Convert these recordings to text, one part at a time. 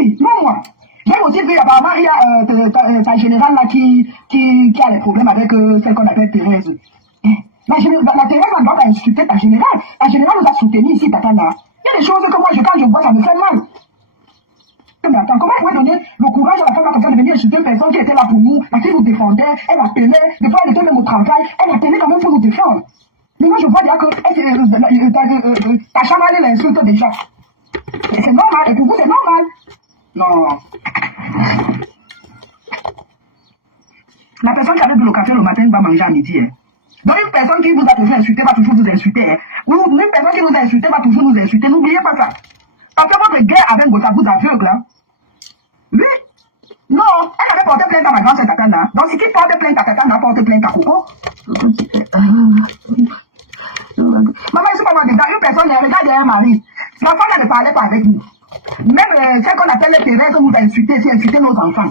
Oui, non, moi. J'ai aussi vu, apparemment, il y a ta générale là qui a des problèmes avec celle qu'on appelle Thérèse. La Thérèse, elle doit pas insulter ta générale. Ta générale nous a soutenus ici, Tatana. Il y a des choses que moi, quand je vois, ça me fait mal. Mais attends, comment vous pouvez donner le courage à la femme comme ça de venir insulter une personne qui était là pour nous, la fille nous défendait, elle appelait, des fois elle était même au travail, elle appelait quand même pour nous défendre. Mais moi je vois déjà que ta chambre elle l'insulte déjà. Et c'est normal, et pour vous c'est normal. Non. La personne qui avait bu le café le matin va manger à midi. Hein. Donc une personne qui vous a toujours insulté va toujours vous insulter. Hein. Ou une personne qui vous a insulté va toujours nous insulter. N'oubliez pas ça. Parce que votre guerre avec Gossa vous aveugle. Hein. Oui. Non, elle avait porté plainte à ma grande Tatana. Donc si qui porte plainte à Tatana, porte plainte à Coco. Maman, je suis pas dans une personne, elle regarde un mari. La femme, elle ne parlait pas avec nous. Même celle qu'on appelle les Thérèse, que vous insultez, c'est insulter nos enfants.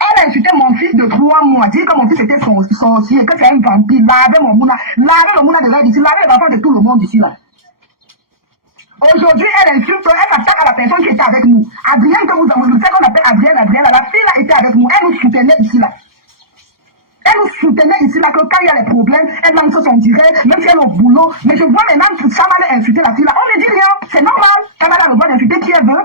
Elle a insulté mon fils de 3 mois, dit que mon fils était sorcier, que c'est un vampire, laver mon mouna, laver le mouna de l'air d'ici, laver les enfants de tout le monde ici là. Aujourd'hui, elle insulte, elle s'attaque à la personne qui était avec nous. Adrienne, que vous avez, celle qu'on appelle Adrienne, la fille là était avec nous, elle nous soutenait ici là. Elle nous soutenait ici là, que quand il y a des problèmes, elle lance son direct, même si elle est au boulot. Mais je vois maintenant que ça va insulter la fille là. On ne dit rien, c'est normal. Elle va le droit d'insulter qui elle veut.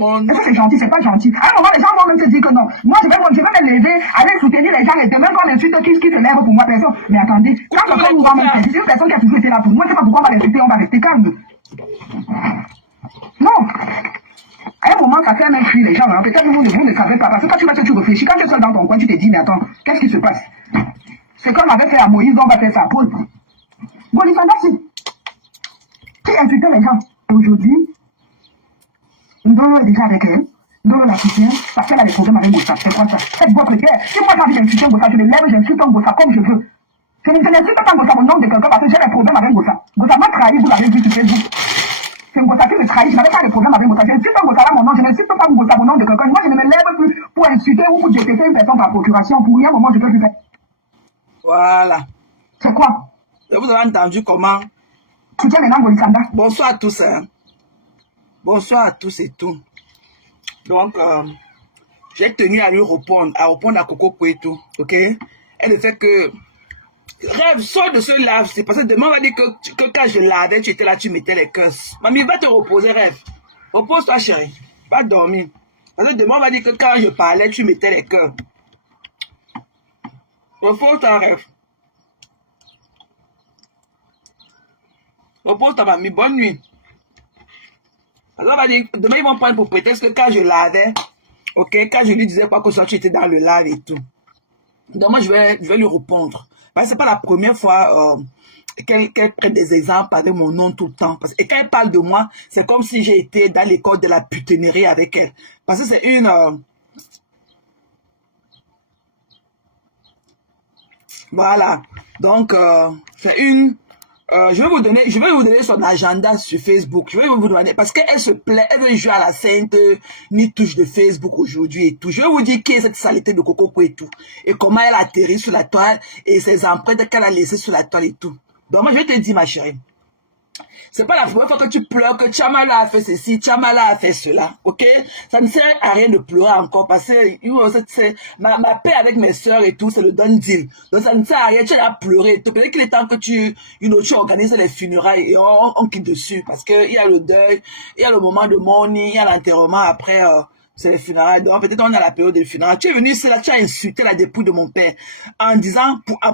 Et ça c'est gentil, c'est pas gentil. À un moment, les gens vont même te dire que non. Moi, je vais me lever, aller soutenir les gens, et même quand on insulte qui se lève pour moi, personne. Mais attendez, quand quelqu'un nous va même faire, c'est une personne qui a toujours été là pour moi, je ne sais pas pourquoi on va l'insulter, on va rester calme. Non. À un moment, ça fait même fuir les gens. Hein. Peut-être que vous ne savez pas. Parce que quand tu réfléchis, quand tu es seul dans ton coin, tu te dis, mais attends, qu'est-ce qui se passe? C'est comme on avait fait à Moïse, on va faire ça à Paul. Bolifanda, qui insultait les gens. Aujourd'hui, Ndolo est déjà avec elle. Ndolo la soutient parce qu'elle a des problèmes avec Gossa. C'est quoi ça? Faites votre guerre. Si moi j'ai envie d'insulter un Gossa, je me lève, j'insulte un Gossa comme je veux. Je n'insulte pas un Gossa au nom de quelqu'un parce que j'ai des problèmes avec Gossa. Gossa m'a trahi, vous l'avez vu sur Facebook. C'est un Gossa qui me trahit, je n'avais pas de problème avec Gossa. J'insulte un Gossa à mon nom, je n'insulte pas un Gossa au nom de quelqu'un. Moi je ne me lève plus pour insulter ou pour détester une personne par procuration. Pour rien, au moment je peux plus faire. Voilà. C'est quoi? Et vous avez entendu comment? Tu tiens maintenant Bolisanda. Bonsoir à tous. Hein. Bonsoir à tous et tout. Donc, j'ai tenu à lui répondre, à Coco Kouetou, ok? Elle ne fait que... Rêve, sors de ce lave, c'est parce que demain on va dire que quand je lavais, tu étais là, tu mettais les cœurs. Mamie, va te reposer, Rêve. Repose-toi, chérie. Va dormir. Parce que demain on va dire que quand je parlais, tu mettais les cœurs. Repose-toi, Rêve. Repose-toi, mamie. Bonne nuit. Alors, on va dire, demain, ils vont prendre pour prétexte que quand je lavais, ok, quand je lui disais quoi que ce soit, tu étais dans le lave et tout. Donc, moi, je vais lui répondre. Parce que c'est pas la première fois qu'elle prenne des exemples avec mon nom tout le temps. Et quand elle parle de moi, c'est comme si j'ai été dans l'école de la putinerie avec elle. Parce que c'est une... voilà. Donc, c'est une... je vais vous donner son agenda sur Facebook. Je vais vous donner parce qu'elle se plaît, elle veut jouer à la sainte ni touche de Facebook aujourd'hui et tout. Je vais vous dire qui est cette saleté de Coco Kouetou et comment elle a atterri sur la toile et ses empreintes qu'elle a laissées sur la toile et tout. Donc moi je vais te dire ma chérie, c'est pas la première fois que tu pleures que Tchamala a fait ceci, Tchamala a fait cela, ok? Ça ne sert à rien de pleurer encore parce que ma paix avec mes soeurs et tout, c'est le done deal. Donc ça ne sert à rien, tu as pleuré. Peut-être qu'il est temps que tu organises les funérailles et on quitte dessus parce qu'il y a le deuil, il y a le moment de mourning, il y a l'enterrement après... c'est les funérailles. Donc, peut-être on est à la période des funérailles. Tu es venu ici, là, tu as insulté la dépouille de mon père. En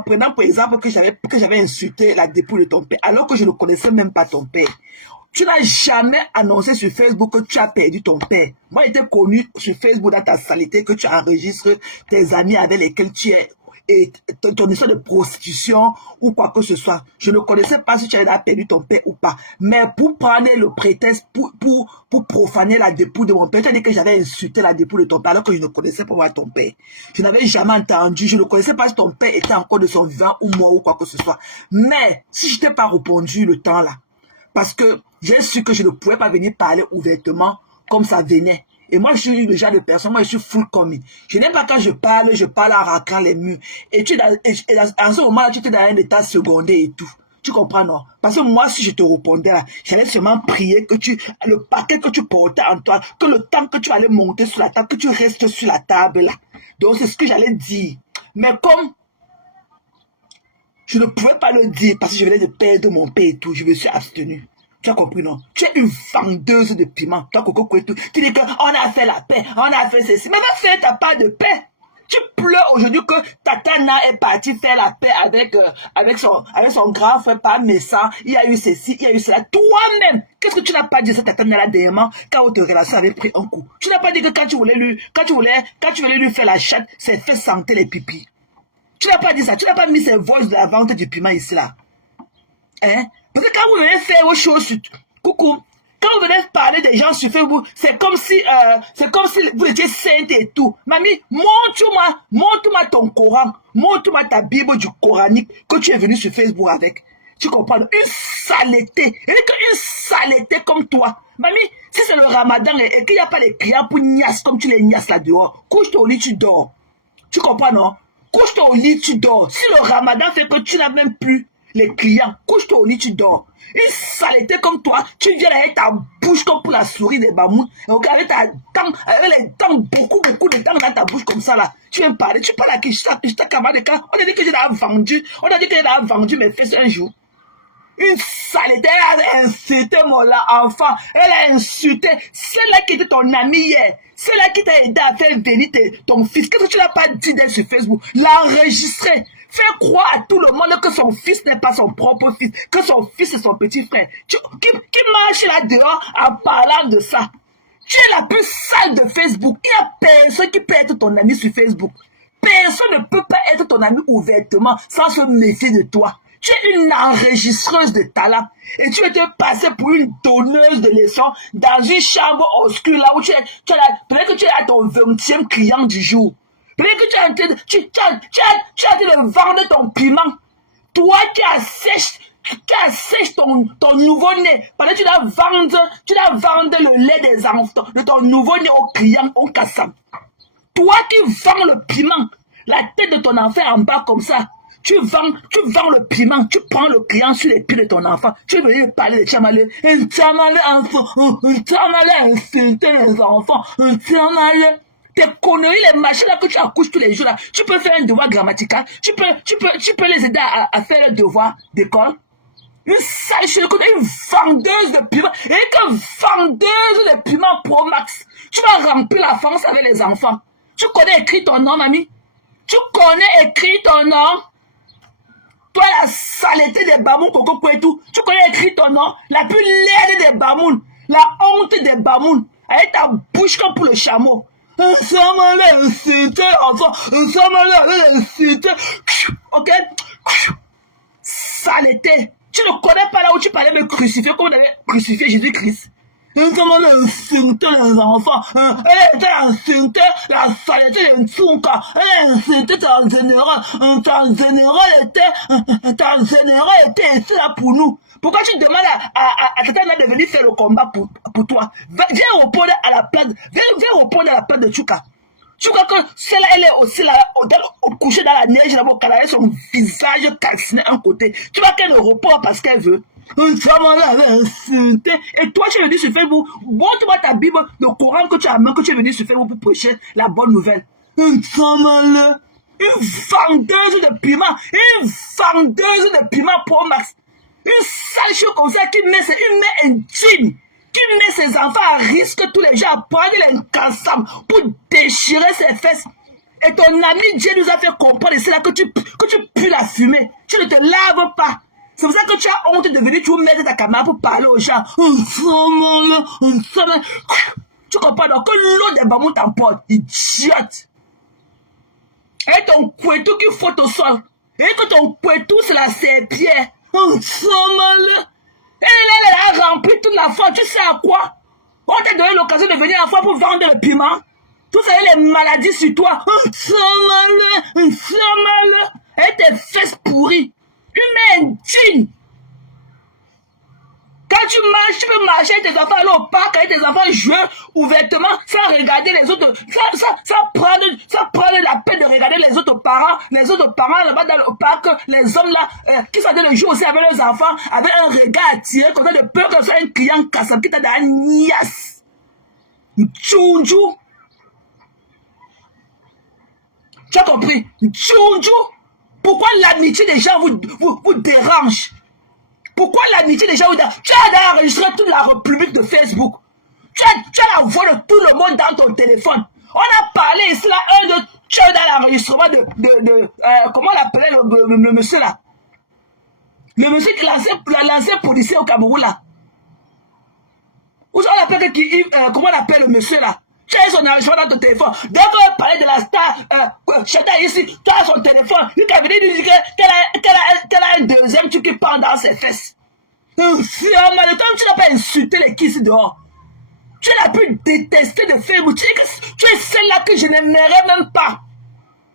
prenant, par exemple, que j'avais insulté la dépouille de ton père, alors que je ne connaissais même pas ton père. Tu n'as jamais annoncé sur Facebook que tu as perdu ton père. Moi, j'étais connu sur Facebook dans ta saleté que tu enregistres tes amis avec lesquels tu es et ton histoire de prostitution ou quoi que ce soit. Je ne connaissais pas si tu avais perdu ton père ou pas. Mais pour prendre le prétexte, pour profaner la dépouille de mon père, tu as dit que j'avais insulté la dépouille de ton père alors que je ne connaissais pas ton père. Je n'avais jamais entendu, je ne connaissais pas si ton père était encore de son vivant ou mort ou quoi que ce soit. Mais si je t'ai pas répondu le temps là, parce que j'ai su que je ne pouvais pas venir parler ouvertement comme ça venait. Et moi, je suis le genre de personne, moi, je suis full commis. Je n'aime pas quand je parle en raquant les murs. Et en ce moment-là, tu étais dans un état secondaire et tout. Tu comprends, non? Parce que moi, si je te répondais là, j'allais seulement prier que le paquet que tu portais en toi, que le temps que tu allais monter sur la table, que tu restes sur la table là. Donc, c'est ce que j'allais dire. Mais comme je ne pouvais pas le dire parce que je venais de perdre mon père et tout, je me suis abstenu. Tu as compris, non? Tu es une vendeuse de piment. Toi, Coco Kouetou, tu dis qu'on a fait la paix, on a fait ceci. Mais va faire ta part de paix. Tu pleures aujourd'hui que Tatana est partie faire la paix avec son grand frère par Messa. Il y a eu ceci, il y a eu cela. Toi-même, qu'est-ce que tu n'as pas dit à cette Tatana-là dernièrement quand votre relation avait pris un coup? Tu n'as pas dit que quand tu voulais lui faire la chatte, c'est fait sentir les pipis. Tu n'as pas dit ça. Tu n'as pas mis ces voix de la vente du piment ici là. Hein? Parce que quand vous venez faire vos choses, coucou, quand vous venez parler des gens sur Facebook, c'est comme si vous étiez sainte et tout. Mamie, montre-moi ton Coran, montre-moi ta Bible du coranique que tu es venu sur Facebook avec. Tu comprends? Une saleté. Une saleté comme toi. Mamie, si c'est le ramadan et qu'il n'y a pas les clients pour niasse comme tu les niasses là dehors, couche-toi au lit, tu dors. Tu comprends, non? Couche-toi au lit, tu dors. Si le ramadan fait que tu n'as même plus les clients, couche-toi au lit, tu dors. Une saleté comme toi, tu viens avec ta bouche comme pour la souris des bamous, avec les dents, beaucoup de dents dans ta bouche comme ça là. Tu viens parler, tu parles à qui? Je t'accamade quand on a dit que j'ai vendu mes fesses un jour. Une saleté, elle a insulté mon enfant, elle a insulté celle-là qui était ton amie hier, celle-là qui t'a aidé à faire venir ton fils. Qu'est-ce que tu n'as pas dit d'elle sur Facebook? L'enregistrer. Faire croire à tout le monde que son fils n'est pas son propre fils, que son fils est son petit frère. Qui marche là dehors en parlant de ça? Tu es la plus sale de Facebook. Il n'y a personne qui peut être ton ami sur Facebook. Personne ne peut pas être ton ami ouvertement sans se méfier de toi. Tu es une enregistreuse de talent et tu étais passée pour une donneuse de leçons dans une chambre obscure là où peut-être que tu es à ton 20e client du jour. Peut-être que tu as été de vendre ton piment. Toi qui assèches ton nouveau-né. Pendant que tu dois vendre le lait des enfants, de ton nouveau-né au client, au cassam. Toi qui vends le piment, la tête de ton enfant en bas comme ça. Tu vends le piment, tu prends le client sur les pieds de ton enfant. Tu veux venir parler de Tchamalé. Un Tchamalé enfant, un Tchamalé insulter les enfants, un Tchamalé. Tes conneries, les machins là que tu accouches tous les jours là, tu peux faire un devoir grammatical, tu peux les aider à faire le devoir d'école. Une sale chose, une vendeuse de piment, et une vendeuse de piment Pro Max. Tu vas remplir la France avec les enfants. Tu connais écrit ton nom, mamie? Tu connais écrit ton nom? Toi, la saleté des bamouns, Coco Kouetou, tu connais écrit ton nom? La plus laide des bamouns, la honte des bamouns, avec ta bouche comme pour le chameau. Un samalé incité, enfant, un samalé incité. Ok? Saleté. Tu ne connais pas là où tu parlais me crucifier comme on avait crucifié Jésus-Christ. Un samalé incité les enfants. Elle était incité, la saleté de Ntunka. Elle incité ton général. Ton général était ici là pour nous. Pourquoi tu demandes à Tatana de venir faire le combat pour toi? Viens répondre à la place. Viens répondre à la place de Tchouka. Tu crois que celle-là, elle est aussi là, couchée dans la neige, là-bas, qu'elle a son visage calciné un côté. Tu vois qu'elle ne répond parce qu'elle veut. Et toi, tu es venu sur Facebook, montre-moi ta Bible, le Coran que tu as, que tu es venu sur Facebook pour prêcher la bonne nouvelle. Une vendeuse de piment, Pro Max. Une sale chose comme ça qui met une mère indigne, qui met ses enfants à risque tous les jours à prendre l'incassable pour déchirer ses fesses. Et ton ami Dieu nous a fait comprendre, c'est là que tu pues la fumée. Tu ne te laves pas. C'est pour ça que tu as honte de venir, tu veux mettre ta caméra pour parler aux gens. Tu comprends donc que l'eau des bambous t'emporte, idiote. Et ton couetou qui faut au sol. Et que ton couetou c'est la serpillère. Elle a rempli toute la foi. Tu sais à quoi? On t'a donné l'occasion de venir à la fois pour vendre le piment. Tout ça, les maladies sur toi. Et tes fesses pourries. Une indigne. Quand tu marches, tu peux marcher avec tes enfants, aller au parc avec tes enfants, jouer ouvertement, sans regarder les autres, sans prendre la peine de regarder les autres parents là-bas dans le parc, les hommes là, qui sont dans le jour aussi avec leurs enfants, avec un regard attiré, comme ça, de peur que ce soit un client cassant qui t'a dans un niasse. Tchounjou. Tu as compris? Tchounjou. Pourquoi l'amitié des gens vous dérange? Pourquoi l'amitié des gens vous dérange? Tu as enregistré toute la République de Facebook. Tu as la voix de tout le monde dans ton téléphone. On a parlé ici là, tu es dans l'enregistrement comment on l'appelait le monsieur là? Le monsieur qui l'ancien policier au Cameroun là. Ou on l'appelle comment on appelle le monsieur là? Tu as son enregistrement dans ton téléphone. Dès qu'on parlait de la star, Chata ici, tu as son téléphone. Il est venu lui dire qu'elle a un deuxième truc qui pend dans ses fesses. Comme tu n'as pas insulté les kisses dehors. Tu l'as pu détester de Facebook. Tu es celle-là que je n'aimerais même pas.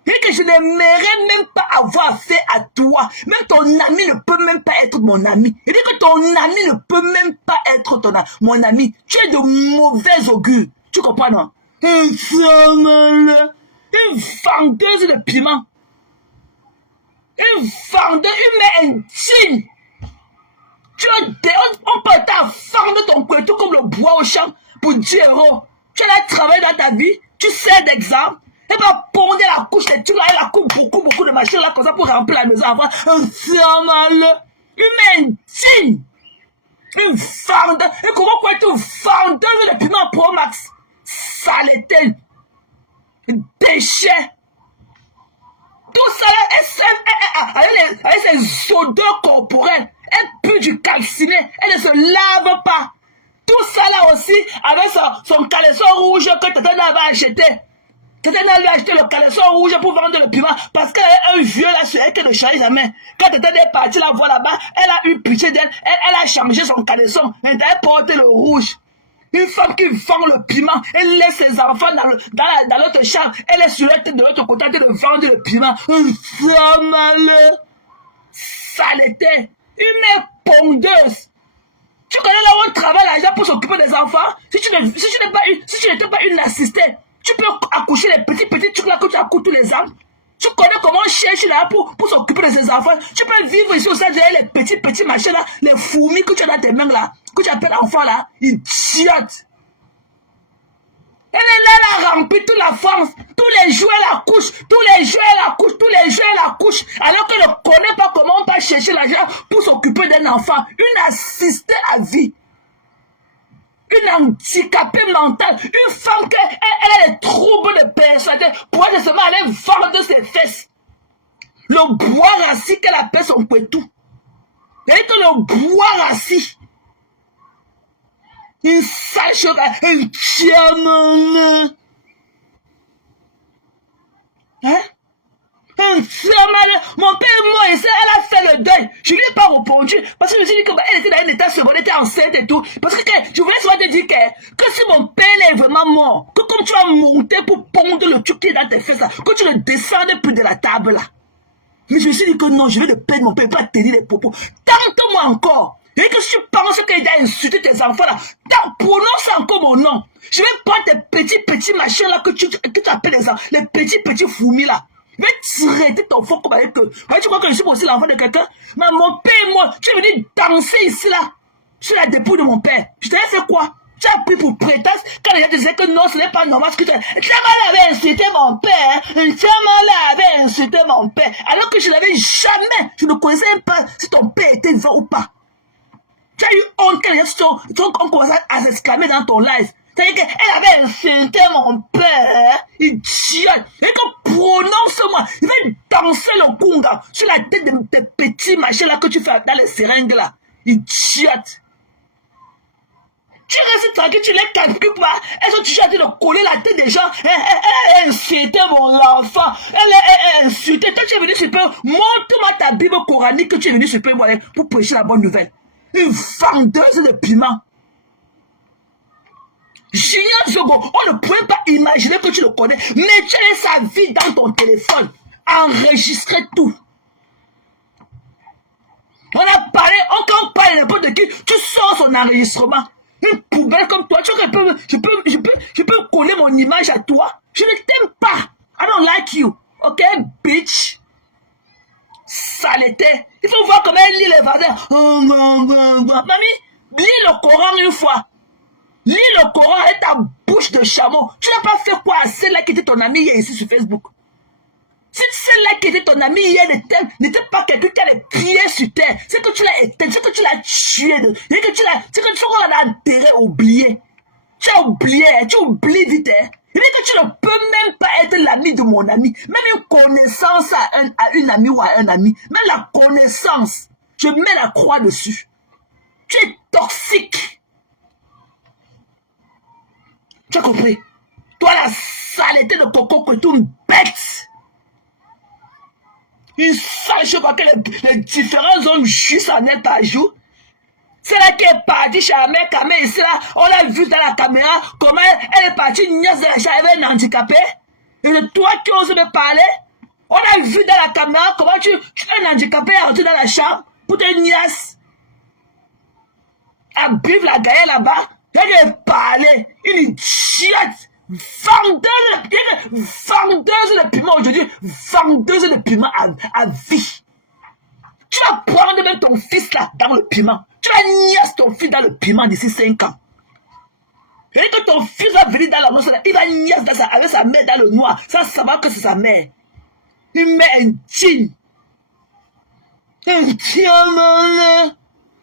Et que je n'aimerais même pas avoir fait à toi. Même ton ami ne peut même pas être mon ami. Il dit que ton ami ne peut même pas être mon ami. Tu es de mauvais augure. Tu comprends, non? Une vendeuse de piment. Une vendeuse, une mère indigne. On peut vendre ton couteau comme le bois au champ pour 10 €. Tu as travaillé dans ta vie, tu sais d'exemple. Et pas pondre la couche des trucs là, elle a coupe beaucoup de machines là comme ça pour remplir la maison avant. Une indigne. Une vendeuse. Et comment quoi être vendeuse de piment Pro Max? Saleté, déchets, tout ça avec ses odeurs corporelles, elle pue du calciné, elle ne se lave pas. Tout ça là aussi avec son caleçon rouge que Tatana avait acheté. Tatana lui a acheté le caleçon rouge pour vendre le piment parce qu'elle avait un vieux là sur elle qui ne change jamais. Quand Tatana est partie la voir là-bas, elle a eu pitié d'elle, elle a changé son caleçon, elle a porté le rouge. Une femme qui vend le piment, elle laisse ses enfants dans l'autre chambre, elle est sur la tête de l'autre côté en train de vendre le piment. Une femme malheur, saleté, une mère pondeuse. Tu connais là où on travaille l'argent pour s'occuper des enfants? Si tu n'étais pas une assistée, tu peux accoucher les petits trucs là que tu accouches tous les ans. Tu connais comment on cherche là pour s'occuper de ses enfants. Tu peux vivre ici au sein de les petits machins là, les fourmis que tu as dans tes mains là, que tu appelles enfants là, idiote. Elle est là, elle a rempli toute la France. Tous les jours elle accouche, elle accouche. Alors qu'elle ne connaît pas comment on peut chercher l'argent pour s'occuper d'un enfant. Une assistée à vie. Une handicapée mentale, une femme qui elle a des troubles de personnalité, pour elle seulement aller vendre ses fesses. Le bois rassis qu'elle appelle son couetou. Et que le bois rassis. Une sale chose, un diamant. Hein? Mon père est mort et elle a fait le deuil. Je ne lui ai pas répondu parce que je me suis dit qu'elle était dans un état secondaire, elle était enceinte et tout. Parce que je voulais seulement te dire que si mon père est vraiment mort, que comme tu vas monter pour pondre le truc qui est dans tes fesses là, que tu ne descendes plus de la table là. Mais je me suis dit que non, je vais le perdre mon père, pas tenir les propos. Tente-moi encore. Et que si tu penses qu'il a insulté tes enfants là, prononce encore mon nom. Je vais prendre tes petits machins là que tu appelles les petits fourmis là. Je vais traiter ton faux comme avec eux. Tu crois que je suis aussi l'enfant de quelqu'un? Mais mon père et moi, tu es venu danser ici là, sur la dépouille de mon père. Je t'avais fait quoi? Tu as pris pour prétence quand les gens disaient que non, ce n'est pas normal ce que tu as. Tchamal avait insulté mon père. Tchamal avait insulté mon père. Alors que je n'avais jamais, je ne connaissais même pas si ton père était vivant ou pas. Tu as eu honte quand les gens ont commencé à s'exclamer dans ton live. C'est-à-dire qu'elle avait insulté mon père, idiote. Et que prononce-moi, je vais danser le kunga sur la tête de tes petits machins là que tu fais dans les seringues là. Idiote. Tu restes tranquille, tu les calcules pas. Elles sont toujours en train de coller la tête des gens. Elle a insulté mon enfant. Elle a insulté. Toi, tu es venu super. Montre-moi ta Bible coranique que tu es venu super pour prêcher la bonne nouvelle. Une vendeuse de piment. Julien Zogo, on ne pouvait pas imaginer que tu le connais, mais tu as sa vie dans ton téléphone, enregistré tout. On a parlé, quand on parle de n'importe qui, tu sors son enregistrement. Une poubelle comme toi, tu vois que je peux coller mon image à toi. Je ne t'aime pas. I don't like you. Ok, bitch. Saleté. Il faut voir comment elle lit les versets. Mamie, lis le Coran une fois. Lis le Coran avec ta bouche de chameau. Tu n'as pas fait quoi à celle-là qui était ton amie hier ici sur Facebook? Si celle-là qui était ton amie hier n'était pas quelqu'un qui a les pieds sur terre, c'est que tu l'as éteint, c'est que tu l'as tué, c'est que tu l'as enterré, oublié. Tu as oublié, tu oublies vite. Il dit que tu ne peux même pas être l'ami de mon ami. Même une connaissance à une amie ou à un ami. Même la connaissance, je mets la croix dessus. Tu es toxique. Tu as compris? Toi, la saleté de coco que tu es une bête. Une sale chose parce que les différents hommes juste en est par jour. C'est là qui est partie chez Amé ici là. On l'a vu dans la caméra comment elle est partie niaise de la chambre avec un handicapé. Et de toi qui oses me parler. On a vu dans la caméra comment tu es un handicapé à rentrer dans la chambre pour te niaise. À Brive la gagne là-bas. Elle est parler. Une idiote. Vendeuse de piment aujourd'hui, vendeuse de piment à vie. Tu vas prendre même ton fils là dans le piment. Tu vas niaise ton fils dans le piment d'ici 5 ans. Et que ton fils va venir dans la noce, il va niaise avec sa mère dans le noir, sans savoir que c'est sa mère. Une mère indigne. Indigne.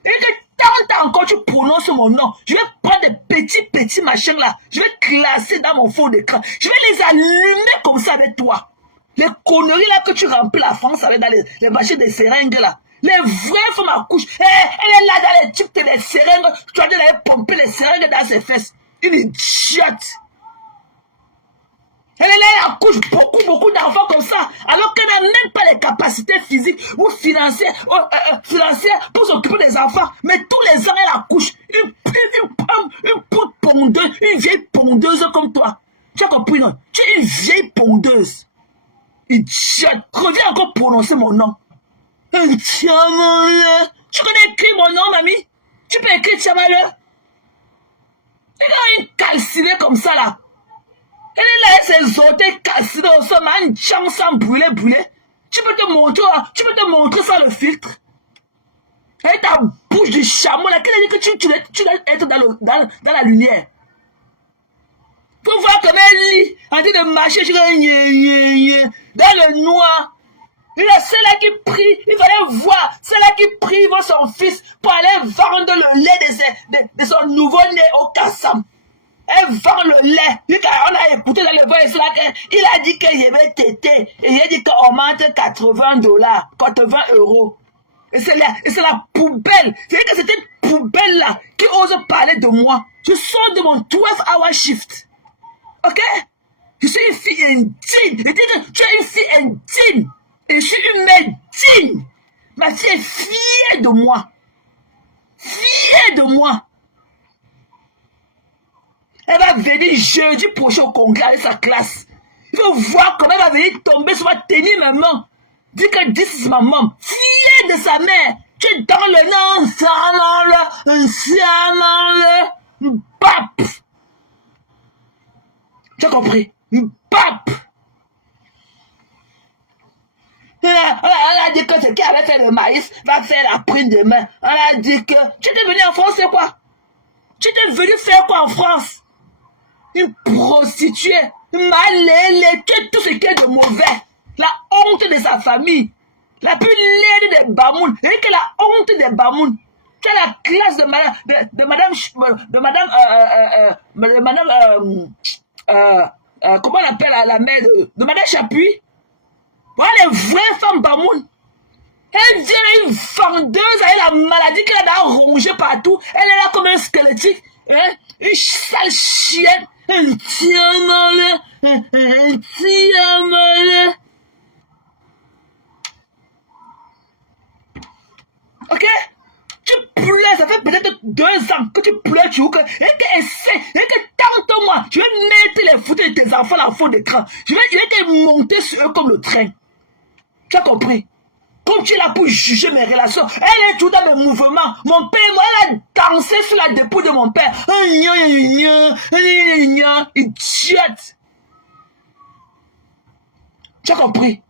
Et que tant encore tu prononces mon nom, je vais prendre des petits machins là, je vais classer dans mon fond d'écran, je vais les allumer comme ça avec toi. Les conneries là que tu remplis la France avec dans les machines des seringues là. Les vraies femmes à couche, elle est là dans les types de les seringues, tu vas dire d'aller pomper les seringues dans ses fesses. Une idiote. Elle est là, elle accouche beaucoup d'enfants comme ça, alors qu'elle n'a même pas les capacités physiques ou financières pour s'occuper des enfants. Mais tous les ans, elle accouche. Une poule pondeuse, une vieille pondeuse comme toi. Tu as compris, non? Tu es une vieille pondeuse. Idiote. Reviens encore prononcer mon nom. Tiamale. Tu connais écrire mon nom, mamie? Tu peux écrire Tiamale? Elle a une calcinée comme ça, là. Elle est là, elle s'est zotée, calcinée au sol, mais une chance sans brûler. Tu peux te montrer sans le filtre. Avec ta bouche de chameau, là, qu'elle a dit que tu dois être dans la lumière. Faut voir comment elle lit, en train de marcher, dans le noir. Il y a celle-là qui prie, il fallait voir, celle-là qui prie voir son fils pour aller vendre le lait de son nouveau-né au Kassam. Elle vend le lait. On a écouté dans le voice là qu'il a dit qu'il y avait tété. Et il a dit qu'on augmente $80, 80 €. Et c'est la poubelle. C'est-à-dire que c'était une poubelle là qui ose parler de moi. Je sors de mon 12-hour shift. Ok? Je suis une fille indigne. Je dis que tu es une fille indigne. Et je suis une mère digne. Ma fille est fière de moi. Fière de moi. Elle va venir jeudi prochain au congrès avec sa classe. Il faut voir comment elle va venir tomber sur ma tenue maman. Dis que this is ma mom. Fière de sa mère. Tu es dans le nom. Bap. Tu as compris? Bap. Elle a dit que ce qui avait fait le maïs va faire la prune demain. Elle a dit que tu étais venu en France, c'est quoi? Tu étais venu faire quoi en France? Une prostituée, malélée, tu es tout ce qui est de mauvais. La honte de sa famille. La plus laide des Bamounes. Et que la honte des Bamounes. Tu as la classe de madame, comment on appelle la mère de madame Chapuis. Voilà les vraies femmes Bamounes. Elle dit une vendeuse avec la maladie qu'elle a rongée partout. Elle est là comme un squelettique. Hein? Une sale chienne. Un tiamale. Un tiamale. Ok? Tu pleures, ça fait peut-être 2 ans que tu pleures, tu vois que, et que essaie, et que tente-moi, je vais mettre les photos de tes enfants dans le fond d'écran. Je vais te monter sur eux comme le train. Tu as compris? Comme tu es là pour juger mes relations. Elle est tout dans mes mouvements. Mon père, moi, elle a dansé sur la dépouille de mon père. Idiote. Tu as compris?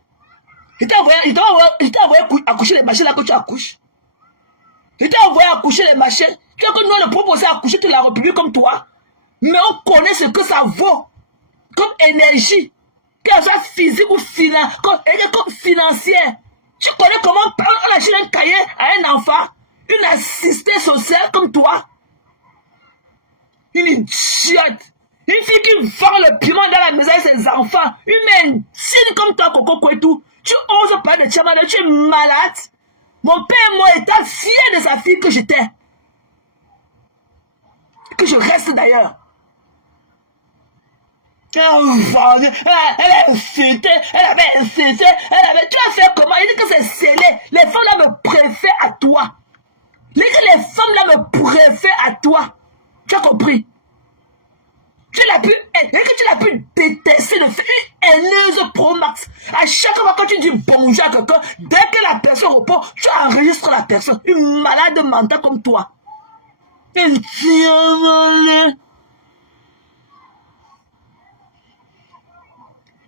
Il t'a envoyé accoucher les machins là que tu accouches. Il t'a envoyé accoucher les machins. Tu as que nous on a proposé accoucher toute la République comme toi. Mais on connaît ce que ça vaut. Comme énergie. Qu'elle soit physique ou comme financière. Tu connais comment on achète un cahier à un enfant, une assistée sociale comme toi? Une idiote. Une fille qui vend le piment dans la maison de ses enfants. Une médecine comme toi, Coco Kouetou. Tu oses parler de Tchamane, tu es malade. Mon père, moi, était fier de sa fille que j'étais. Que je reste d'ailleurs. Elle a insulté, elle avait insulté, tu as fait comment? Il dit que c'est scellé. Les femmes là me préfèrent à toi. Les femmes là me préfèrent à toi. Tu as compris? Tu l'as pu détester de faire une haineuse pro max. À chaque fois que tu dis bonjour à quelqu'un, dès que la personne répond, tu enregistres la personne. Une malade mentale comme toi.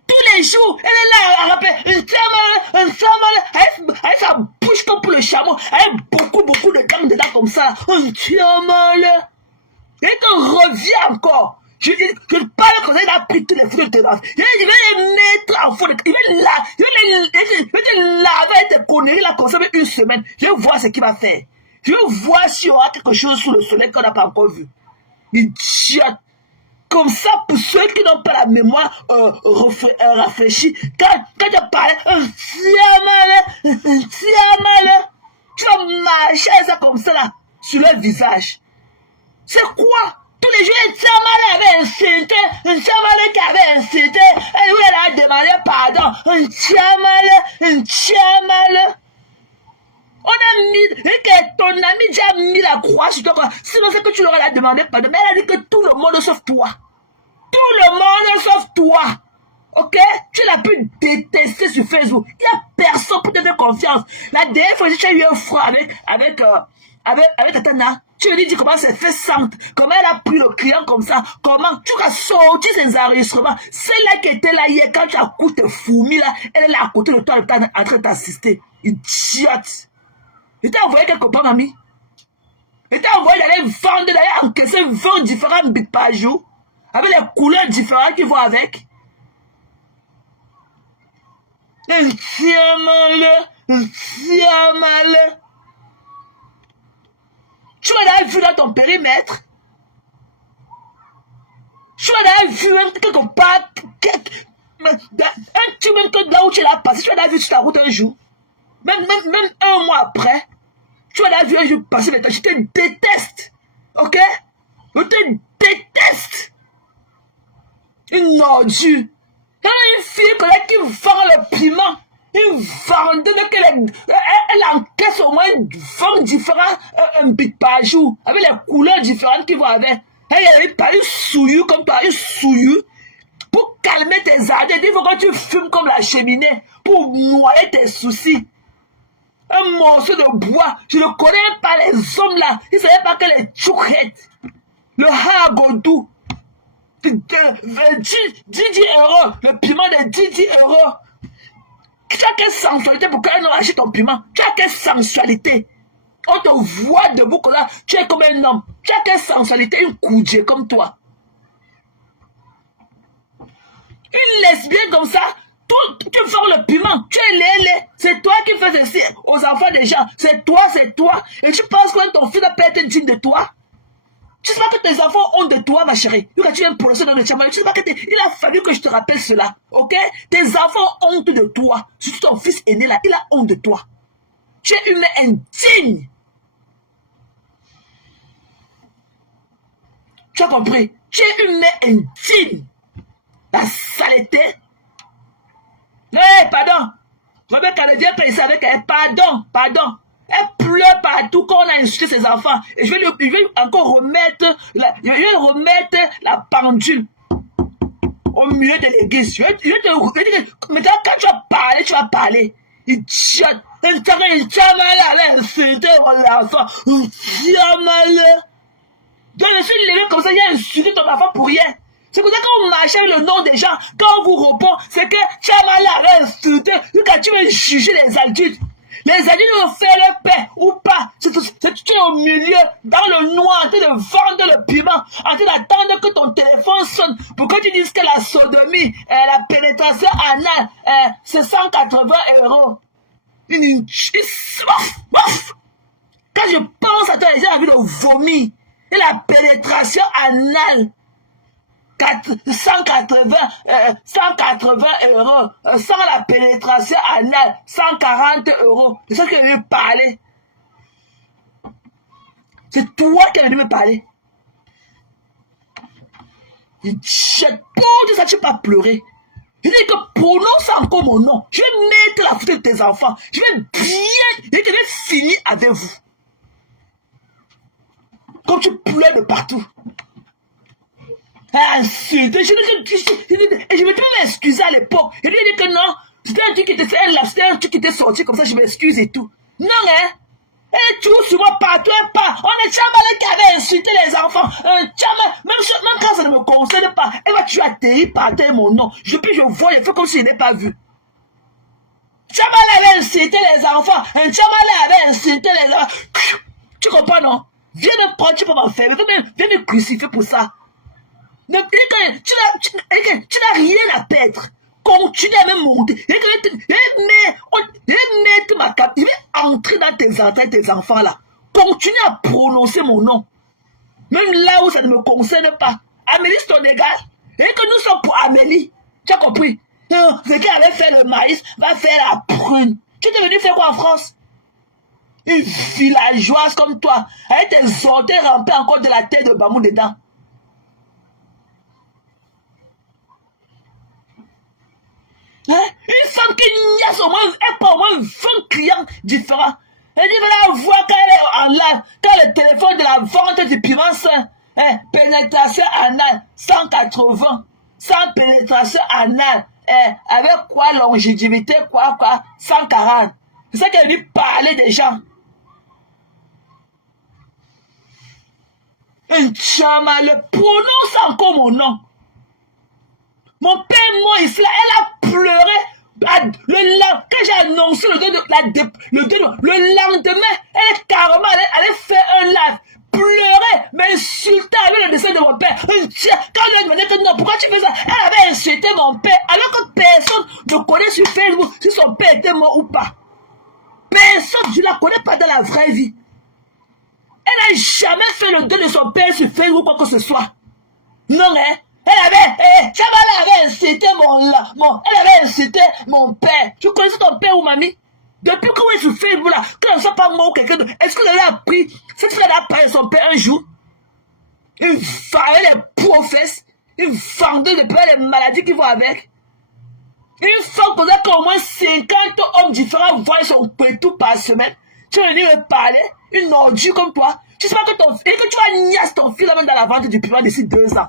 Tous les jours, elle est là à rappeler, elle sa bouche comme pour le chameau, elle a beaucoup de dames dedans comme ça, elle te revient encore. Je parle comme ça, il a pris tous les fruits de tes enfants. Il va les mettre en fond, il va te laver tes conneries là comme ça une semaine. Je vais voir ce qu'il va faire. Je vais voir s'il y aura quelque chose sous le soleil qu'on n'a pas encore vu. Idiote. Comme ça, pour ceux qui n'ont pas la mémoire rafraîchie, quand tu parles, tu vas marcher ça comme ça là, sur leur visage. C'est quoi? Tous les jours, un Tiamale avait insulté, un Tiamale qui avait insulté, et lui, elle a demandé pardon, un Tiamale. On a mis, et que ton ami déjà mis la croix sur toi, sinon c'est que tu leur as demandé pardon, mais elle a dit que tout le monde sauf toi. Tout le monde sauf toi. Ok? Tu l'as pu détester sur Facebook. Il n'y a personne pour te faire confiance. La dernière fois, j'ai eu un froid avec Tatana. Tu lui dis comment c'est fait sente, comment elle a pris le client comme ça, comment tu as sorti ses enregistrements. Celle-là qui était là hier, quand tu as coupé tes fourmis là, elle est là à côté de toi, elle est en train d'assister. Idiote. Il t'a envoyé quelque part, mamie. Il t'a envoyé d'aller vendre, d'aller encaisser 20 différents bits par jour, avec les couleurs différentes qui vont avec. Un Tiamale. Tu l'as vu dans ton périmètre. Tu l'as vu quelque part. Un petit même que là où tu l'as passé, tu l'as vu sur ta route un jour. Même un mois après, tu l'as vu un jour passer, mais je te déteste. Ok? Je te déteste. Une ordure. Une fille qui vend le piment. Une vendeuse elle encaisse au moins 20 différents bits par jour, avec les couleurs différentes qui vont avec. Elle est pas une souillure comme toi, une souillure. Pour calmer tes ardeurs, il faut que tu fumes comme la cheminée, pour noyer tes soucis. Un morceau de bois, je ne connais pas les hommes là, ils ne savaient pas que les tchouchettes, le hagodou, 10 €, le piment de 10 €. Tu as quelle sensualité pour qu'un homme achète ton piment? Tu as quelle sensualité? On te voit debout comme là, tu es comme un homme. Tu as quelle sensualité? Une coudée comme toi. Une lesbienne comme ça, tu fais le piment. Tu es lélé. C'est toi qui fais ceci aux enfants des gens. C'est toi. Et tu penses que ton fils peut être digne de toi? Tu sais pas que tes enfants ont de toi, ma chérie. Quand tu viens prononcer dans le Tchamane, tu sais pas que il a fallu que je te rappelle cela. Ok? Tes enfants ont honte de toi. Surtout ton fils aîné là, il a honte de toi. Tu es humain indigne. Tu as compris? Tu es humain indigne. La saleté. Pardon. Rebecca ne vient pas ici avec elle. Pardon. Elle pleure partout quand on a insulté ses enfants. Et je vais encore remettre la pendule au milieu de l'église. Maintenant, quand tu vas parler, idiote. Un Tchamala avait insulté l'enfant. Un Tchamala. Donc je suis levé comme ça, il a insulté ton enfant pour rien. C'est pour ça que quand vous marchez avec le nom des gens, quand on vous répond, c'est que Tchamala avait insulté. Quand tu veux juger les adultes, les adultes vont faire le pain ou pas. C'est au milieu, dans le noir, en train de vendre le piment, en train d'attendre que ton téléphone sonne pour que tu dises que la sodomie, la pénétration anale, c'est 180 €. Quand je pense à toi, j'ai envie de vomir. Et la pénétration anale, 180 €. Sans la pénétration anale, 140 €. C'est ça que je veux parler. C'est toi qui es venu me parler. Je pense ça, tu ne peux pas pleurer. Je dis que prononce encore mon nom. Je vais mettre la photo de tes enfants. Je vais bien. Je vais finir avec vous. Comme tu pleures de partout. Ensuite, je vais tout m'excuser à l'époque. Je lui ai dit que non. C'était un truc qui était fait, un truc qui était sorti comme ça, je m'excuse et tout. Non, hein. Et tout sur moi, partout et pas. On est Tchamala qui avait insulté les enfants. Même quand ça ne me concerne pas, elle va toujours atterrir par terre mon nom. Je vois, je fais comme s'il n'est pas vu. Tchamala avait insulté les enfants. Tchamala avait insulté les enfants. Tu comprends, non? Viens me prendre, tu peux m'en faire. Viens me crucifier pour ça. Tu n'as rien à perdre. Continue à me monter. Je vais entrer dans tes entrailles, tes enfants là. Continue à prononcer mon nom. Même là où ça ne me concerne pas. Amélie, c'est ton égal. Et que nous sommes pour Amélie. Tu as compris? Ce qui avait fait le maïs va faire la prune. Tu es venu faire quoi en France? Une villageoise comme toi, avec tes orteils remplis encore de la tête de bambou dedans. Hein? Une femme qui niaise au moins, elle prend au moins 20 clients différents. Elle dit, voilà, voir quand elle est en live, quand le téléphone de la vente du piment sain, pénétration anale, 180, sans pénétration anale, avec quoi longévité, quoi, 140. C'est ça qu'elle lui parler des gens. Un Tchamala, prononce encore mon nom. Mon père mort ici, elle a pleuré. Quand j'ai annoncé le lendemain, elle est carrément allée faire un live. Pleurer, m'insulter avec le dessin de mon père. Quand elle m'a dit que non, pourquoi tu fais ça? Elle avait insulté mon père, alors que personne ne connaît sur Facebook si son père était mort ou pas. Personne, je ne la connais pas dans la vraie vie. Elle n'a jamais fait le deuil de son père sur Facebook ou quoi que ce soit. Non, hein? Tchamala avait insulté elle avait insulté mon père. Tu connaissais ton père ou mamie? Depuis que vous êtes sur Facebook là, quand on ne soit pas mort ou quelqu'un d'autre, est-ce que vous avez appris, cette fille a parlé de son père un jour? Une femme, les professes, une femme de les maladies qui vont avec. Une femme posait qu'au moins 50 hommes différents voient son pétou par semaine. Tu es venu me parler, une ordure comme toi. Tu sais pas que tu vas niasse ton fils même dans la vente du piment d'ici 2 ans.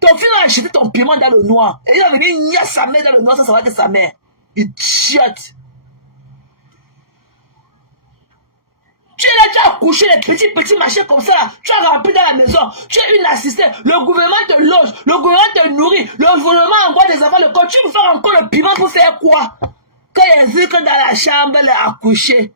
Ton fils va acheter ton piment dans le noir. Et il va venir niasse sa mère dans le noir, ça va être sa mère. Idiote. Tu es là, tu as accouché les petits machins comme ça là. Tu as rempli dans la maison. Tu es une assistante. Le gouvernement te loge. Le gouvernement te nourrit. Le gouvernement envoie des enfants. Tu veux faire encore le piment pour faire quoi? Quand il a vu que dans la chambre, elle a accouché.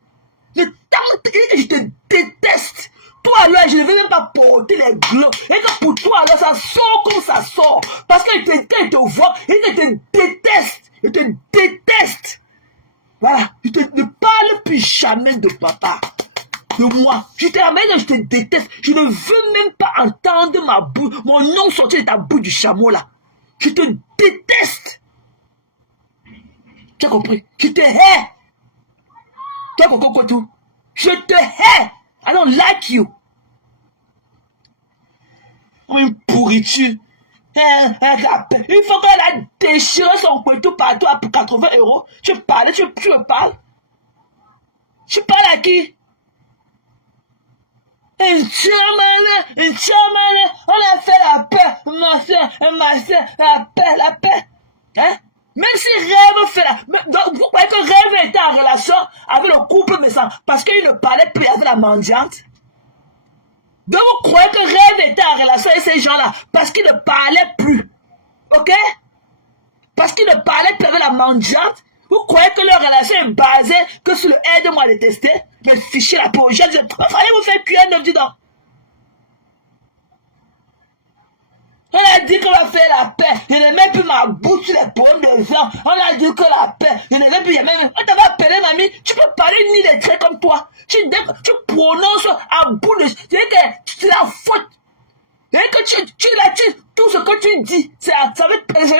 Je te déteste. Toi alors, je ne vais même pas porter les globes. Et que pour toi alors, ça sort comme ça sort. Parce que quand il te voit, il te déteste. Il te déteste. Voilà. Je ne parle plus jamais de papa. De moi. Je te ramène, je te déteste. Je ne veux même pas entendre mon nom sortir de ta bouche du chameau là. Je te déteste. Tu as compris? Je te hais. Tu as compris quoi tout? Je te hais. I don't like you. Une pourriture. Une fois qu'elle a déchiré son couteau partout à 80 €, tu me parles? Tu parles à qui? Un Tchamala, on a fait la paix, ma soeur, la paix. Hein? Même si Rêve fait la... Donc, vous croyez que Rêve était en relation avec le couple méchant parce qu'il ne parlait plus avec la mendiante? Donc, vous croyez que Rêve était en relation avec ces gens-là parce qu'il ne parlait plus? Ok? Parce qu'il ne parlait plus avec la mendiante? Vous croyez que leur relation est basée que sur le aide-moi à détester? Mais fichez la peau. Je dis, fallait vous faire cuire un œuf dedans. On a dit qu'on va faire la paix. Je ne mets plus ma bouche sur les pommes des gens. On a dit que la paix. Je ne mets plus. On t'avait appelé, mamie. Tu peux parler ni des traits comme toi. Tu prononces à bout de. C'est la faute. Tout ce que tu dis, ça va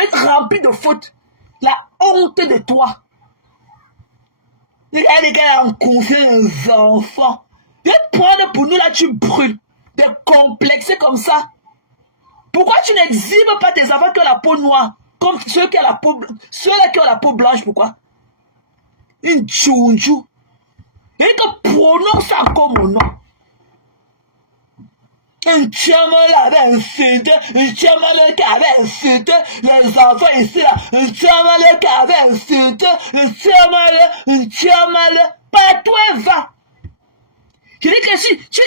être rempli de fautes. La honte de toi. Les gars en confiance les enfants. Viens prendre pour nous là, tu brûles. T'es complexé comme ça. Pourquoi tu n'exhibes pas tes enfants qui ont la peau noire? Comme ceux qui ont la peau, ceux-là qui ont la peau blanche, pourquoi? Une tchounchou. Et que prononce encore mon nom. Un tchaman là avait insulté, un tchaman qui avait insulté les enfants ici là, un tchaman qui avait insulté, un tchaman, partout elle va. Je dis que si tu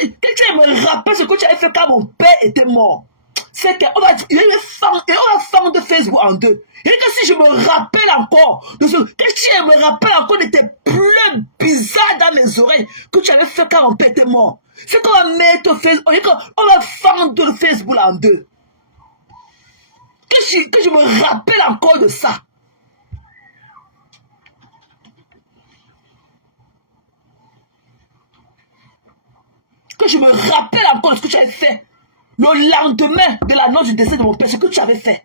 me rappelles ce que tu avais fait quand mon père était mort, c'est qu'on va fendre Facebook en deux. Et que si je me rappelle encore de ce que tu me rappelles encore de tes pleurs bizarres dans mes oreilles que tu avais fait quand mon père était mort, c'est qu'on va mettre Facebook, on va fendre le Facebook en deux. Que je me rappelle encore de ça. Que je me rappelle encore de ce que tu avais fait. Le lendemain de la noce du décès de mon père, ce que tu avais fait.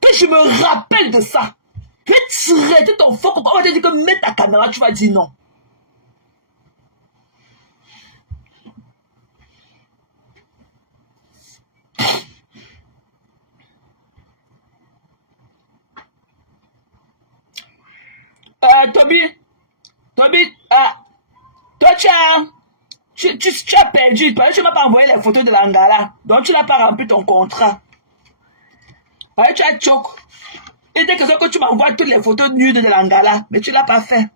Que je me rappelle de ça. Je vais traiter ton faux. On va te dire que mets ta caméra, tu vas dire non. Toby, toi tu as perdu, tu ne m'as pas envoyé les photos de l'Angala, donc tu n'as pas rempli ton contrat. Tu as choc. Il était question que tu m'envoies toutes les photos nudes de l'Angala, mais tu ne l'as pas fait.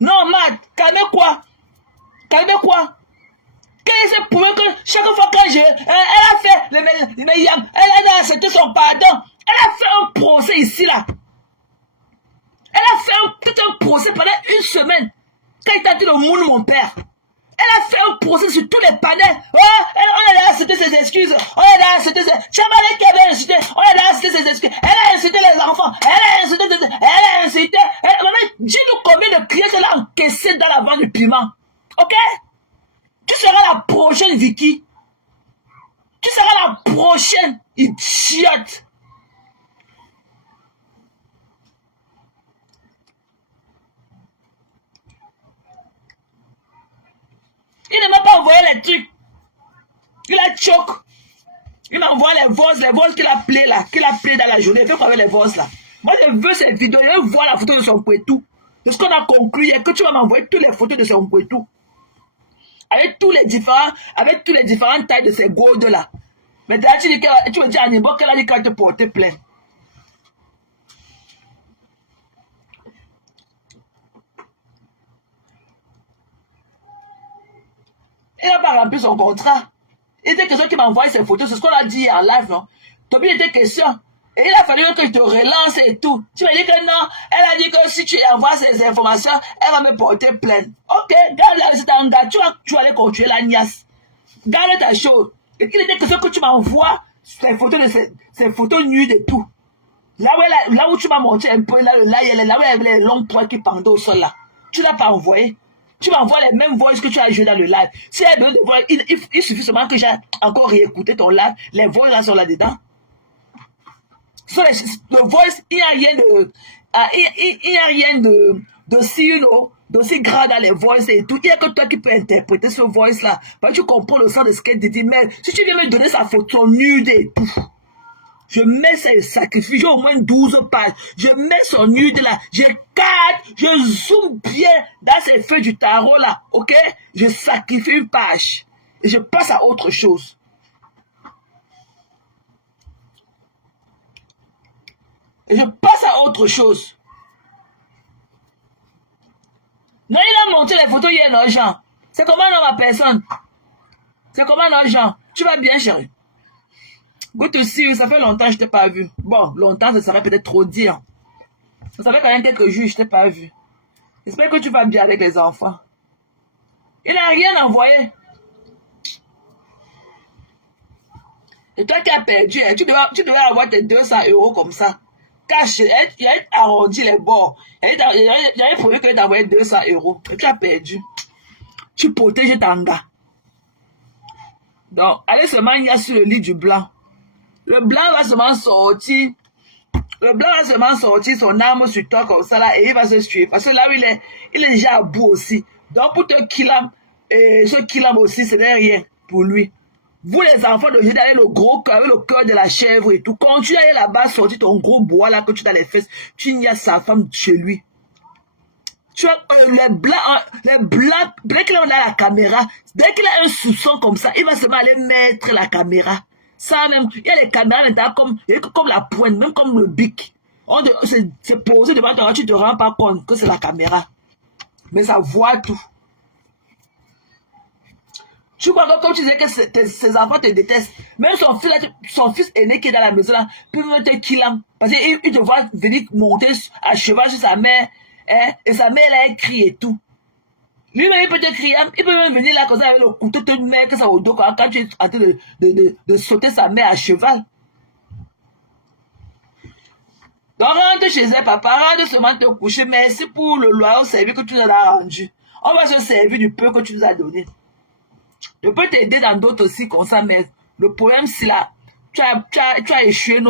Non, Matt, calmez-quoi. Calmez-quoi. Quel est ce problème que chaque fois que elle a fait, elle a accepté son pardon. Elle a fait un procès ici, là. Elle a fait tout un procès pendant une semaine. Quand il t'a dit le monde de mon père. Elle a fait un procès sur tous les panels. Oh, on a accepté ses excuses. On a accepté ses... Chabalé qui avait insulté. On a accepté ses excuses. Elle a insulté les enfants. Elle a insulté... Elle a insulté... Dis-nous combien de clients qu'elle a encaissé dans la vente du piment. Ok? Tu seras la prochaine Vicky. Tu seras la prochaine idiote. Il ne m'a pas envoyé les trucs. Il a choc. Il m'a envoyé les voices qu'il a play là. Qu'il a play dans la journée. Il veut qu'on ait les voices là. Moi, je veux cette vidéo. Je veux voir la photo de son poitou. C'est ce qu'on a conclu. Et que tu vas m'envoyer toutes les photos de son poitou. Avec toutes les différentes tailles de ces gourdes là. Mais là, tu veux dire à Nibo qu'elle a dit qu'elle te porter plainte. Il n'a pas rempli son contrat. Il était question qui m'a envoyé ses photos. C'est ce qu'on a dit en live, non? Toby était question. Et il a fallu que je te relance et tout. Tu m'as dit que non. Elle a dit que si tu envoies ces informations, elle va me porter plainte. Ok, garde-la, c'est un gars. Tu vas aller continuer la niasse. Garde ta chose. Et il était question que tu m'envoies ces photos de ces photos nudes et tout. Là où tu m'as montré un peu, là où il y avait les longs poils qui pendaient au sol là. Tu l'as pas envoyé. Tu m'envoies les mêmes voix que tu as joué dans le live. Si elle a besoin de voix, il suffit seulement que j'ai encore réécouté ton live. Les voix là sont là-dedans. Le voice, il n'y a rien de... il n'y a rien de si grave dans les voices et tout. Il n'y a que toi qui peux interpréter ce voice là. Parce que tu comprends le sens de ce qu'elle dit. Mais si tu viens me donner sa photo nude et tout, je mets ses sacrifices, j'ai au moins 12 pages. Je mets son nude là. Je cadre, je zoome bien dans ces feuilles du tarot là. Ok? Je sacrifie une page. Et je passe à autre chose. Et je passe à autre chose. Non, il a monté les photos hier, non, Jean. C'est comment, non, ma personne? C'est comment, non, Jean? Tu vas bien, chérie? Good to see you. Ça fait longtemps que je t'ai pas vu. Bon, longtemps, ça serait peut-être trop dire. Ça fait quand même quelques jours que je t'ai pas vu. J'espère que tu vas bien avec les enfants. Il n'a rien envoyé. Et toi qui as perdu, hein, tu devais avoir tes 200 € comme ça. Caché, il a arrondi les bords. Il avait prévu que tu envoyé 200 €. Et tu as perdu. Tu protèges ton gars. Donc, allez seulement il y a sur le lit du blanc. Le blanc va seulement sortir. Le blanc va seulement sortir son arme sur toi comme ça là et il va se suivre. Parce que là où il est déjà à bout aussi. Donc pour te killer, et ce killer aussi, ce n'est rien pour lui. Vous les enfants de Jésus, avec le gros cœur, avec le cœur de la chèvre et tout, quand tu es là-bas, sortir ton gros bois là que tu as les fesses, tu n'y as sa femme chez lui. Tu vois, les blancs, dès qu'il a la caméra, dès qu'il a un soupçon comme ça, il va seulement aller mettre la caméra. Ça même, il y a les caméras maintenant comme la pointe, même comme le bic. C'est posé devant toi, tu ne te rends pas compte que c'est la caméra. Mais ça voit tout. Tu crois que comme tu disais que ses enfants te détestent, même son fils aîné qui est dans la maison là, peut même te killer. Parce qu'il te voit venir monter à cheval sur sa mère, hein, et sa mère là, elle crie et tout. Lui-même, il peut te crier, il peut même venir là comme ça avec le couteau te mettre ça au dos quand tu es en train de sauter sa mère à cheval. Donc rentre chez elle, papa, rentre seulement te coucher, merci pour le loyal service que tu nous as rendu. On va se servir du peu que tu nous as donné. Je peux t'aider dans d'autres aussi comme ça, mais le problème c'est là, tu as échoué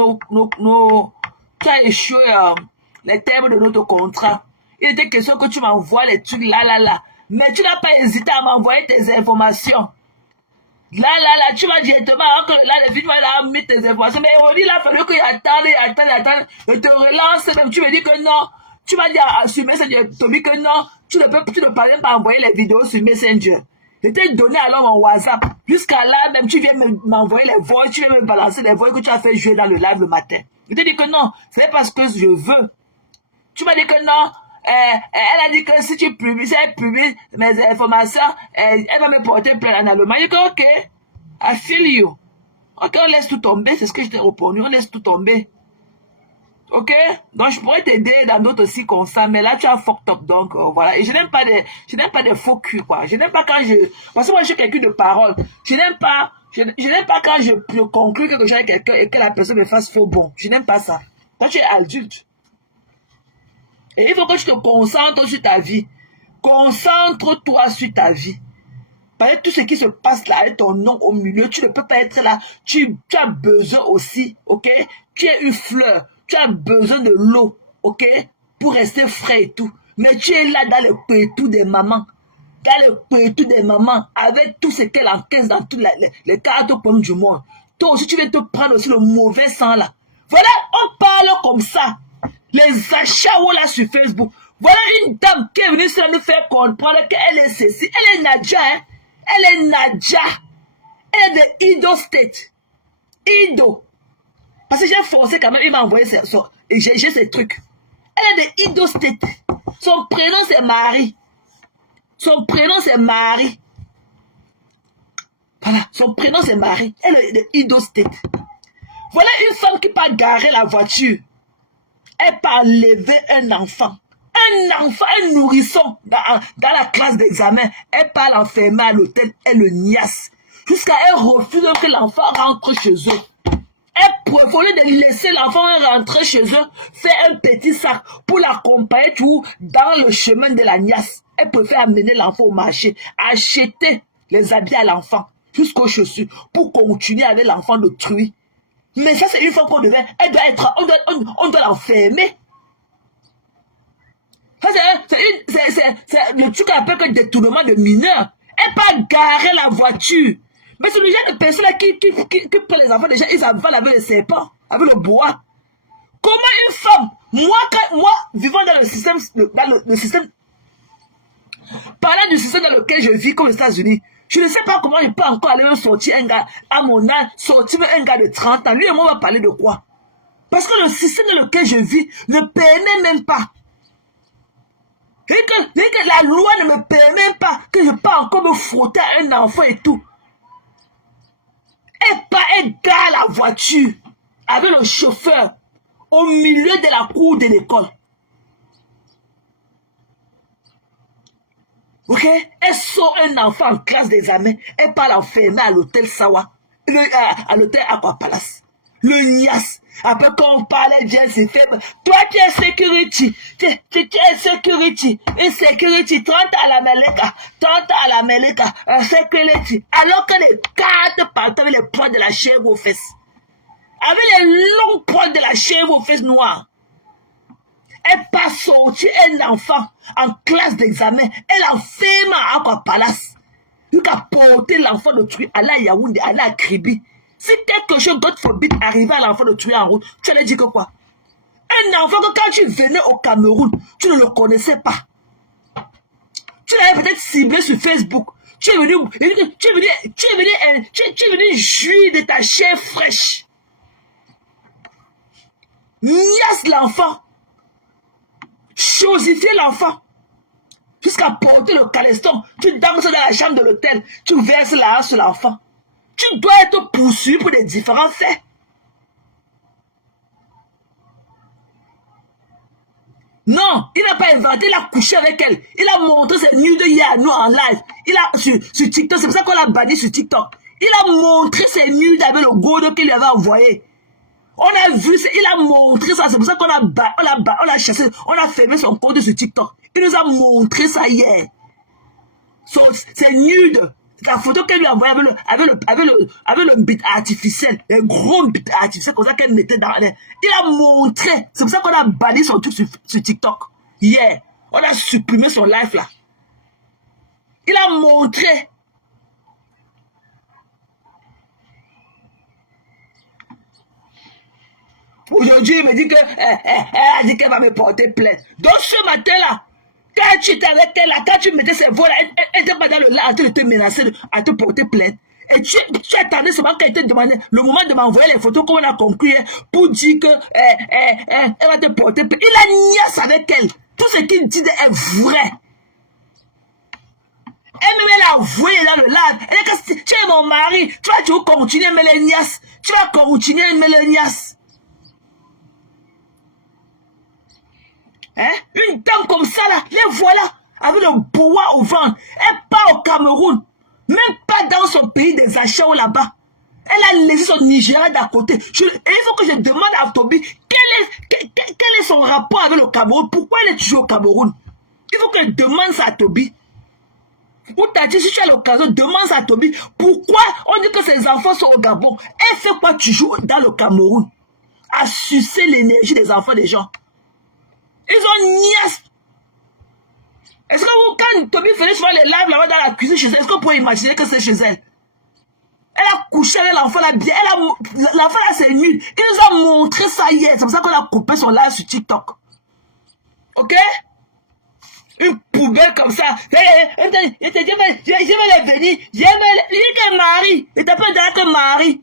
tu as échoué les termes de notre contrat. Il était question que tu m'envoies les trucs là. Mais tu n'as pas hésité à m'envoyer tes informations. Là, tu vas directement, alors que là, les filles vont mettre tes informations. Mais on dit, il a fallu qu'il attende. Je te relance, même tu me dis que non. Tu vas dire sur Messenger, tu me dis que non. Tu ne parviens pas à envoyer les vidéos sur Messenger. Je t'ai donné alors mon WhatsApp. Jusqu'à là, même tu viens m'envoyer les voix, tu viens me balancer les voix que tu as fait jouer dans le live le matin. Je t'ai dit que non, c'est parce que je veux. Tu m'as dit que non. Elle a dit que si elle publie mes informations, elle va me porter plainte en Allemagne. Je dis que ok, I feel you. Ok, on laisse tout tomber, c'est ce que je t'ai répondu, on laisse tout tomber. Ok, donc je pourrais t'aider dans d'autres aussi comme ça, mais là tu as fucked up, donc voilà. Et je n'aime pas des faux culs, quoi. Je n'aime pas quand parce que moi je suis quelqu'un de parole. Je n'aime pas quand je conclue quelque chose avec quelqu'un et que la personne me fasse faux bon. Je n'aime pas ça. Quand tu es adulte. Et il faut que tu te concentres sur ta vie. Concentre-toi sur ta vie. Parce que tout ce qui se passe là avec ton nom au milieu, tu ne peux pas être là. Tu as besoin aussi, ok? Tu es une fleur. Tu as besoin de l'eau, ok? Pour rester frais et tout. Mais tu es là dans le pétou des mamans. Dans le pétou des mamans. Avec tout ce qu'elle encaisse dans tous les quatre coins du monde. Toi aussi, tu viens te prendre aussi le mauvais sang là. Voilà, on parle comme ça. Les achats là sur Facebook. Voilà une dame qui est venue se nous faire comprendre qu'elle est ceci. Elle est Nadia, hein. Elle est Nadia. Elle est de Ido State. Ido. Parce que j'ai forcé quand même, il m'a envoyé j'ai ces trucs. Elle est de Ido State. Son prénom c'est Marie. Son prénom c'est Marie. Voilà, son prénom c'est Marie. Elle est de Ido State. Voilà une femme qui part garer la voiture. Elle peut enlever un enfant, un nourrisson dans la classe d'examen. Elle peut l'enfermer à l'hôtel, elle le niasse. Jusqu'à elle refuse que l'enfant rentre chez eux. Elle préfère de laisser l'enfant rentrer chez eux, faire un petit sac pour l'accompagner tout dans le chemin de la niasse. Elle préfère amener l'enfant au marché, acheter les habits à l'enfant jusqu'aux chaussures pour continuer avec l'enfant d'autrui. Mais ça, c'est une fois qu'on devait, on doit l'enfermer. Ça, c'est le truc qu'on appelle que détournement de mineurs. Elle peut garer la voiture. Mais c'est le genre de personnes là qui prennent les enfants, déjà, ils avalent avec le serpent, avec le bois. Comment une femme, moi, vivant dans le système, parlant du système dans lequel je vis, comme les États-Unis, Je ne sais pas comment je peux encore aller me sortir un gars à mon âge, sortir un gars de 30 ans. Lui et moi, on va parler de quoi? Parce que le système dans lequel je vis ne permet même pas. Et que la loi ne me permet pas que je peux encore me frotter à un enfant et tout. Et pas un gars à la voiture avec le chauffeur au milieu de la cour de l'école. Ok? Elle sort un enfant en classe d'examen, elle part l'enfermer à l'hôtel Sawa, à l'hôtel Aqua Palace. Le niasse. Après, quand on parlait bien, c'est fait. Toi, tu es security. Tu es security. Une security, 30 à la Meleka. 30 à la Meleka. Un security. Alors que les cartes partent avec les poils de la chèvre aux fesses. Avec les longs poils de la chèvre aux fesses noires. Elle pas sortir un enfant en classe d'examen. Elle enferme à Aqua Palace. Il a porté l'enfant de tuer à la Yaoundé, à la Kribi. Si quelque chose, God forbid, arrivait à l'enfant de tuer en route, tu allais dire que quoi? Un enfant que quand tu venais au Cameroun, tu ne le connaissais pas. Tu l'avais peut-être ciblé sur Facebook. Tu es venu jouir de ta chair fraîche. Niasse l'enfant. Chosifier l'enfant. Jusqu'à porter le caleston. Tu danses dans la chambre de l'hôtel. Tu verses l'argent sur l'enfant. Tu dois être poursuivi pour des différents faits. Non, il n'a pas inventé, il a couché avec elle. Il a montré ses nudes hier à nous en live. Il a sur TikTok, c'est pour ça qu'on l'a banni sur TikTok. Il a montré ses nudes avec le gourde qu'il lui avait envoyé. On a vu, il a montré ça, c'est pour ça qu'on a chassé, on a fermé son compte sur TikTok. Il nous a montré ça hier. C'est nude. La photo qu'elle lui a envoyée avec le bit artificiel, le gros bit artificiel comme ça qu'elle mettait dans l'air. Il a montré. C'est pour ça qu'on a banni son truc sur TikTok. Hier, on a supprimé son live là. Il a montré. Aujourd'hui, il me dit que elle a dit qu'elle va me porter plainte. Donc ce matin-là, quand tu étais avec elle, là, quand tu mettais ses voix, elle n'était pas dans le là en train de te menacer, à te porter plainte. Et tu attendais seulement qu'elle te demandait le moment de m'envoyer les photos qu'on a conclues pour dire que elle va te porter plainte. Il a niasse avec elle. Tout ce qu'il dit est vrai. Elle l'a avoué dans le live. Elle dit que tu es mon mari, tu vas continuer à me les niasses. Tu vas continuer à me les niasses. Hein? Une dame comme ça là, les voilà, avec le bois au ventre. Elle part au Cameroun, même pas dans son pays des achats là-bas. Elle a laissé son Nigeria d'à côté. Et il faut que je demande à Toby quel est son rapport avec le Cameroun. Pourquoi elle est toujours au Cameroun? Il faut que je demande ça à Toby. Ou t'as dit, si tu as l'occasion, demande ça à Toby. Pourquoi on dit que ses enfants sont au Gabon? Elle fait quoi toujours dans le Cameroun? À sucer l'énergie des enfants des gens. Ils ont niasse. Est-ce que vous, quand Toby faisait souvent les lives là-bas dans la cuisine chez elle, est-ce que vous pouvez imaginer que c'est chez elle? Elle a couché avec l'enfant là bien. L'enfant là c'est nul. Il nous a montré ça hier. C'est pour ça qu'on a coupé son live sur TikTok. Ok? Une poubelle comme ça. Je vais les venir. Il est mari. Il t'appelle que mari.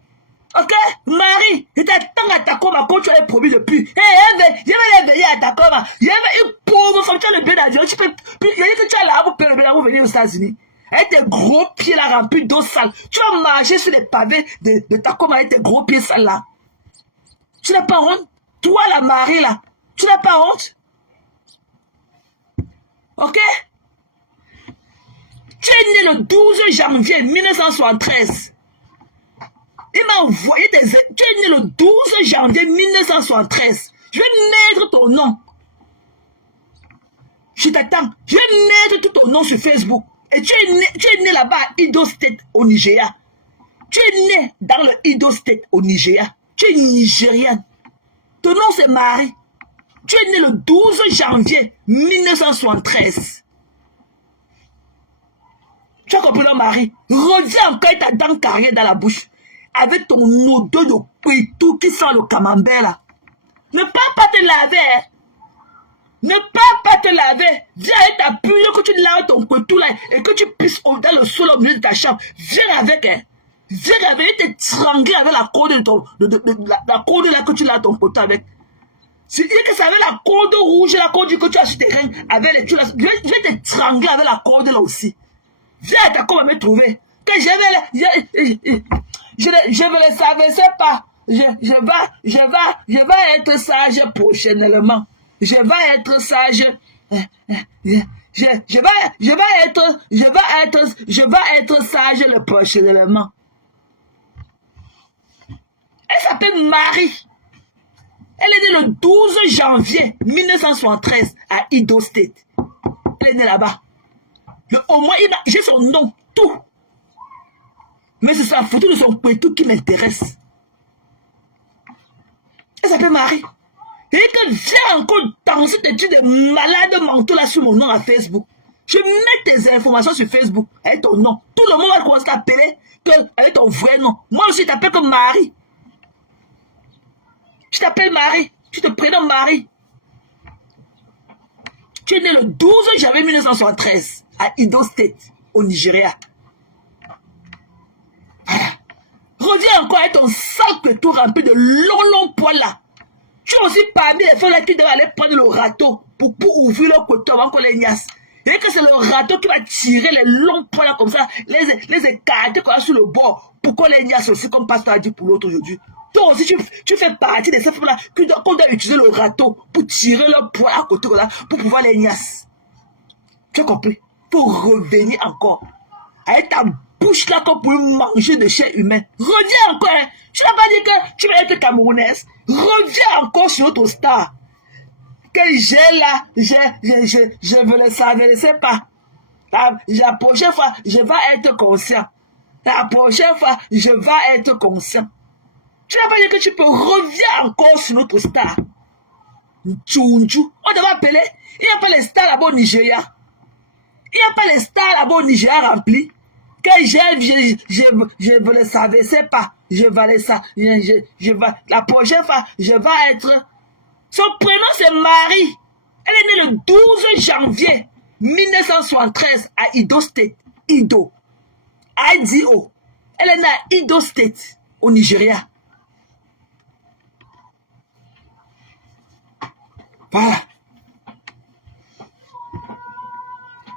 Ok? Marie, je t'attends à ta coma quand tu as promis depuis. Je vais les venir à ta coma. Je vais une pauvre femme, tu as le bien d'avion. Tu peux, il y a que tu as là pour venir aux États-Unis. Avec tes gros pieds là remplis d'eau sale. Tu vas marcher sur les pavés de ta coma avec tes gros pieds sales là. Tu n'as pas honte? Toi la Marie là, tu n'as pas honte? Ok? Tu es né le 12 janvier 1973. Il m'a envoyé des... Tu es né le 12 janvier 1973. Je vais mettre ton nom. Je t'attends. Je vais mettre tout ton nom sur Facebook. Et tu es né là-bas à Edo State au Nigeria. Tu es né dans le Edo State au Nigeria. Tu es nigérienne. Ton nom c'est Marie. Tu es né le 12 janvier 1973. Tu as compris, non, Marie? Reviens encore ta dent carrée dans la bouche. Avec ton odeur de tout qui sent le camembert là. Ne pas te laver. Ne pas te laver. Viens avec ta pluie que tu laves ton couteau là et que tu pisses dans le sol au milieu de ta chambre. Viens avec, hein. Viens avec, te trangler avec la corde la corde là que tu laves ton couteau avec. C'est dire que c'est avec la corde rouge, la corde que tu as sur terrain, avec les tuiles. Je vais te trangler avec la corde là aussi. Viens, t'as comment me trouver. Que je vais le savoir, c'est pas. Je vais être sage prochainement. Je vais être sage. Je vais être sage le prochainement. Elle s'appelle Marie. Elle est née le 12 janvier 1973 à Edo State. Elle est née là-bas. Au moins, j'ai son nom, tout. Mais c'est sa photo de son couteau qui m'intéresse. Elle s'appelle Marie. Et que viens encore danser tes trucs de malade mentaux là sur mon nom à Facebook. Je mets tes informations sur Facebook avec ton nom. Tout le monde va commencer à t'appeler avec ton vrai nom. Moi aussi, je t'appelle comme Marie. Je t'appelle Marie. Tu te prénommes Marie. Tu es né le 12 janvier 1973 à Edo State, au Nigeria. Voilà. Reviens encore avec ton sac tout rempli de longs poils là. Tu es aussi parmi les femmes là qui doivent aller prendre le râteau pour ouvrir le couteau avant qu'on les niasse. Et que c'est le râteau qui va tirer les longs poils là comme ça, les écarter comme ça sur le bord pour qu'on les niasse aussi comme Pasteur a dit pour l'autre aujourd'hui. Toi aussi, tu fais partie de ces femmes-là qu'on doit utiliser le râteau pour tirer leur poids à côté là, pour pouvoir les niasses. Tu as compris? Pour revenir encore. Avec ta bouche là comme pour manger de chair humaine. Reviens encore. Hein. Tu n'as pas dit que tu vas être camerounaise. Reviens encore sur notre star. Que j'ai là, je veux le savoir, je ne sais pas. La prochaine fois, je vais être conscient. La prochaine fois, je vais être conscient. Tu n'as pas dit que tu peux revenir encore sur notre star. Tchounchou. On devait appeler. Il n'y a pas les stars là-bas au Nigeria. Il n'y a pas les stars là-bas au Nigeria remplis. Que je veux le savoir, c'est pas. Je vais le savoir. La prochaine fois, je vais être. Son prénom c'est Marie. Elle est née le 12 janvier 1973 à Edo State. Edo. IDO. Elle est née à Edo State, au Nigeria. Voilà.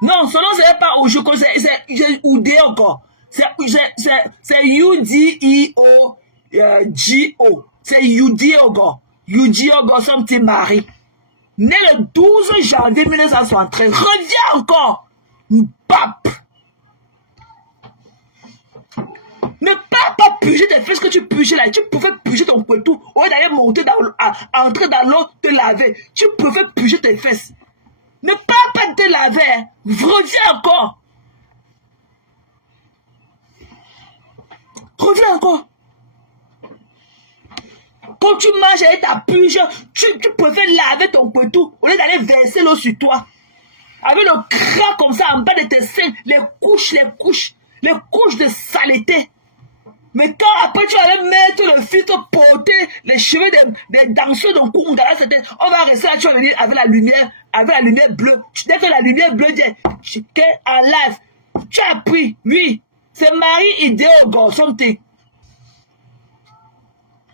Non, son nom c'est pas Ojoko, c'est Udé encore. C'est UDEO GO. C'est Udiogo. Udiogo, son petit mari. Né le 12 janvier 1973. Reviens encore. Pape. Ne pas puger tes fesses que tu puges là. Tu pouvais puger ton couteau. Au lieu d'aller monter entrer dans l'eau, te laver. Tu pouvais puger tes fesses. Ne pas te laver. Reviens encore. Reviens encore. Quand tu marches avec ta puge, tu préfères laver ton couteau au lieu d'aller verser l'eau sur toi. Avec le crack comme ça en bas de tes seins, les couches de saleté. Mais quand après tu vas mettre le filtre, porter les cheveux des danseurs de Kunga, on va rester là, tu vas venir avec la lumière bleue. Dès que la lumière bleue dit en live, tu as pris, oui, c'est Marie Idéogo, something.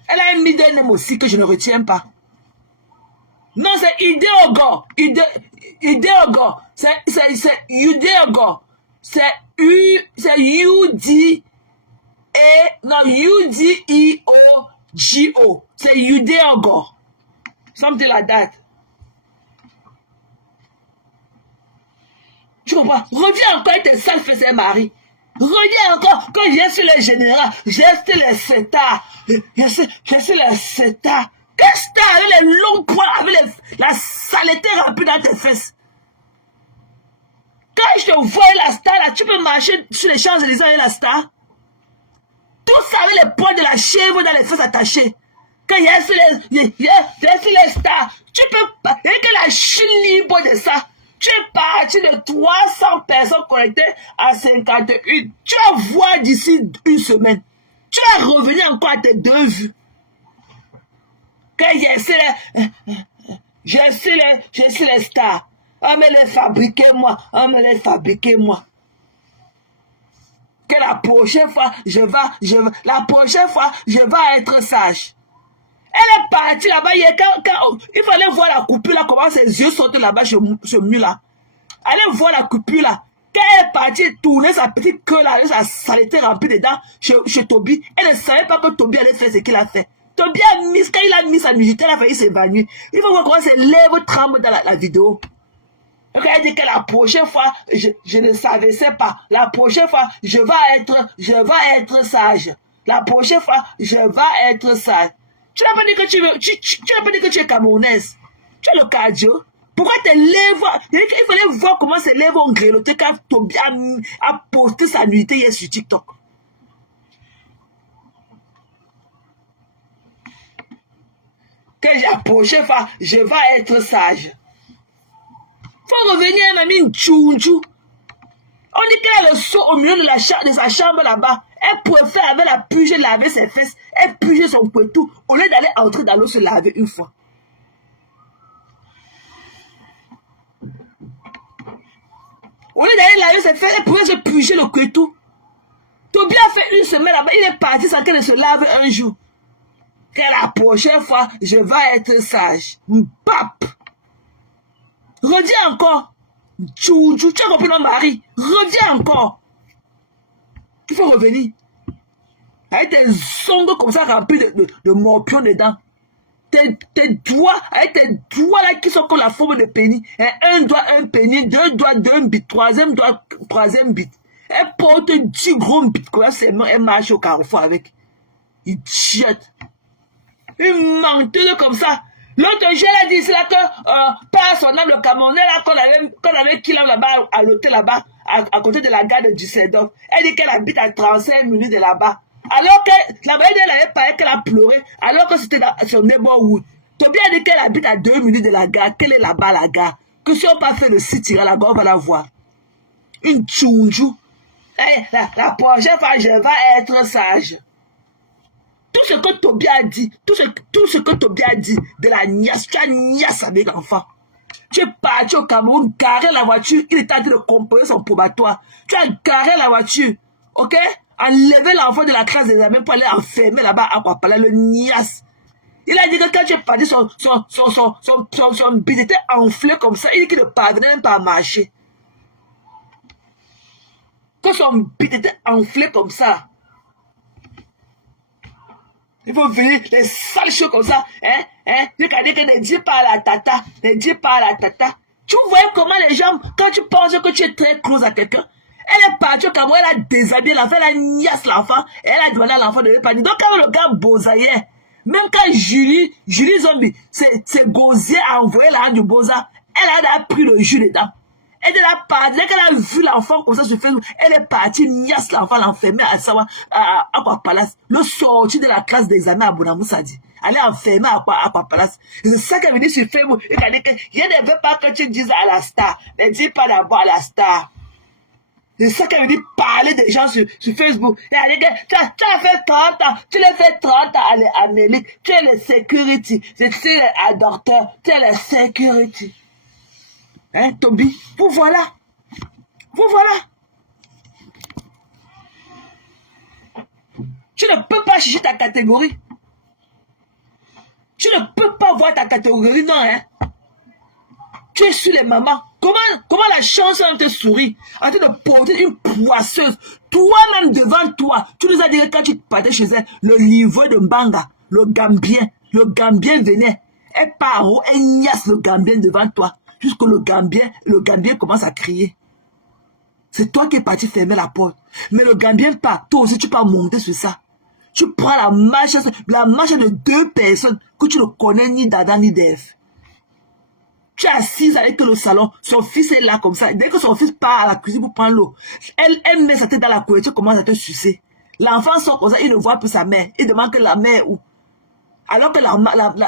Elle a un middle name aussi que je ne retiens pas. Non, c'est Idéogo. Idéogo. C'est Udéogo. C'est UDEO. Non, UDEOGO. C'est Udéogo. Something like that. Tu comprends? Reviens encore avec tes sales fesses, Marie. Reviens encore, quand je viens sur les généraux, j'ai sur les CETA. Je suis les CETA. Qu'est-ce que t'as avec les longs poils, avec la saleté remplie dans tes fesses? Quand je te vois la star, là, tu peux marcher sur les Champs-Élysées avec la star. Tout ça avec les poils de la chèvre dans les fesses attachées. Quand il y a sur les stars, tu peux pas. Et que la Chine libre de ça. Tu es parti de 300 personnes connectées à 51. Tu vas voir d'ici une semaine. Tu vas revenir encore à tes 2 vues. Quand il y a Je suis les stars. On me les fabriquer moi. On me les fabriquer moi. Que la prochaine fois, la prochaine fois, je vais être sage. Elle est partie là-bas. Il fallait voir la coupure là, comment ses yeux sortent là-bas, ce mur là. Allez voir la coupure là. Quand elle est partie tourner sa petite queue là, sa saleté remplie dedans chez Toby, elle ne savait pas que Toby allait faire ce qu'il a fait. Toby a mis, quand il a mis sa musique, elle a failli s'évanouir. Il faut voir comment ses lèvres tremblent dans la vidéo. Quand elle dit que la prochaine fois, je ne savais pas. La prochaine fois, je vais être sage. La prochaine fois, je vais être sage. Tu n'as pas dit que tu n'as pas dit que tu es camerounaise. Tu es le cardio. Pourquoi tes lèvres... Il fallait voir comment ses lèvres ont grelotté quand Toby a posté sa nuitée hier sur TikTok. Que la prochaine fois, je vais être sage. Faut revenir à mamie Tchounchou. On dit qu'elle a le seau au milieu de sa chambre là-bas. Elle préfère avec la purge laver ses fesses. Elle purge son poitou au lieu d'aller entrer dans l'eau se laver une fois. Au lieu d'aller laver ses fesses, elle pourrait se purger le poitou. Toby a fait une semaine là-bas. Il est parti sans qu'elle se lave un jour. Que la prochaine fois, je vais être sage. Pap! Reviens encore. Tu as compris mon mari. Reviens encore. Il faut revenir. Avec tes ongles comme ça remplis de morpions dedans. Tes doigts, avec tes doigts là qui sont comme la forme de pénis. Un doigt, un pénis. Deux doigts, deux bits. Troisième doigt, troisième bit. Elle porte 10 gros bits. Elle marche au carrefour avec. Il jette. Une menteuse comme ça. L'autre jour, elle a dit là que, par son âme, le Camerounais, là, qu'on avait qu'il là-bas, à l'hôtel là-bas, à côté de la gare de Düsseldorf. Elle dit qu'elle habite à 35 minutes de là-bas. Alors que, la veille, elle avait parlé qu'elle a pleuré, alors que c'était sur neighborhood. Toby a dit qu'elle habite à 2 minutes de la gare, qu'elle est là-bas, la gare. Que si on pas fait le site, à la gare, on va la voir. Une tchounjou. La prochaine fois, je vais être sage. Tout ce que Toby a dit, tout ce que Toby a dit de la niasse, tu as niasse avec l'enfant. Tu es parti au Cameroun, garé la voiture, il était en train de composer son probatoire. Tu as garé la voiture, ok? Enlever l'enfant de la classe des examens pour aller enfermer là-bas à Kwapala, le niasse. Il a dit que quand tu es parti, son bide était enflé comme ça, il dit qu'il ne parvenait même pas à marcher. Que son bide était enflé comme ça. Il faut venir les sales choses comme ça. Tu as dit que ne dis pas à la tata. Ne dis pas à la tata. Tu vois comment les gens, quand tu penses que tu es très close à quelqu'un, elle est partie au Cameroun, elle a déshabillé l'enfant, elle a niasse l'enfant, et elle a demandé à l'enfant de ne pas dire. Donc quand le gars bosaillait, même quand Julie Zombie, c'est gosier a envoyé la du bosa, elle a pris le jus dedans. Elle est là partie, dès qu'elle a vu l'enfant comme ça sur Facebook, elle est partie, niasse l'enfant, l'enfermer à Sawa, à Palace, le sorti de la classe d'examen à Bounamoussa dit. Elle est enfermée à Palace. C'est ça qu'elle me dit sur Facebook. Elle a dit que je ne veux pas que tu dises à la star. Ne dis pas d'abord à la star. C'est ça qu'elle me dit, parler des gens sur Facebook. Elle a dit que tu as fait 30 ans, tu l'as fait 30 ans à Amérique, tu es le security, tu es le docteur, tu es le security. Hein, Toby? Vous voilà. Vous voilà. Tu ne peux pas chercher ta catégorie. Tu ne peux pas voir ta catégorie, non, hein? Tu es sur les mamans. Comment la chance te sourit en train de porter une poisseuse. Toi-même devant toi, tu nous as dit que quand tu partais chez elle, le livre de Mbanga, le Gambien venait. Elle part, elle niasse le Gambien devant toi. Jusque le Gambien commence à crier. C'est toi qui es parti fermer la porte. Mais le Gambien part, toi aussi tu peux monter sur ça. Tu prends la marche de 2 personnes que tu ne connais ni d'Adam ni d'Ève. Tu es assise avec le salon, son fils est là comme ça. Dès que son fils part à la cuisine pour prendre l'eau, elle met sa tête dans la couverture, commence à te sucer. L'enfant sort comme ça, il ne voit plus sa mère. Il demande que la mère est où. Alors que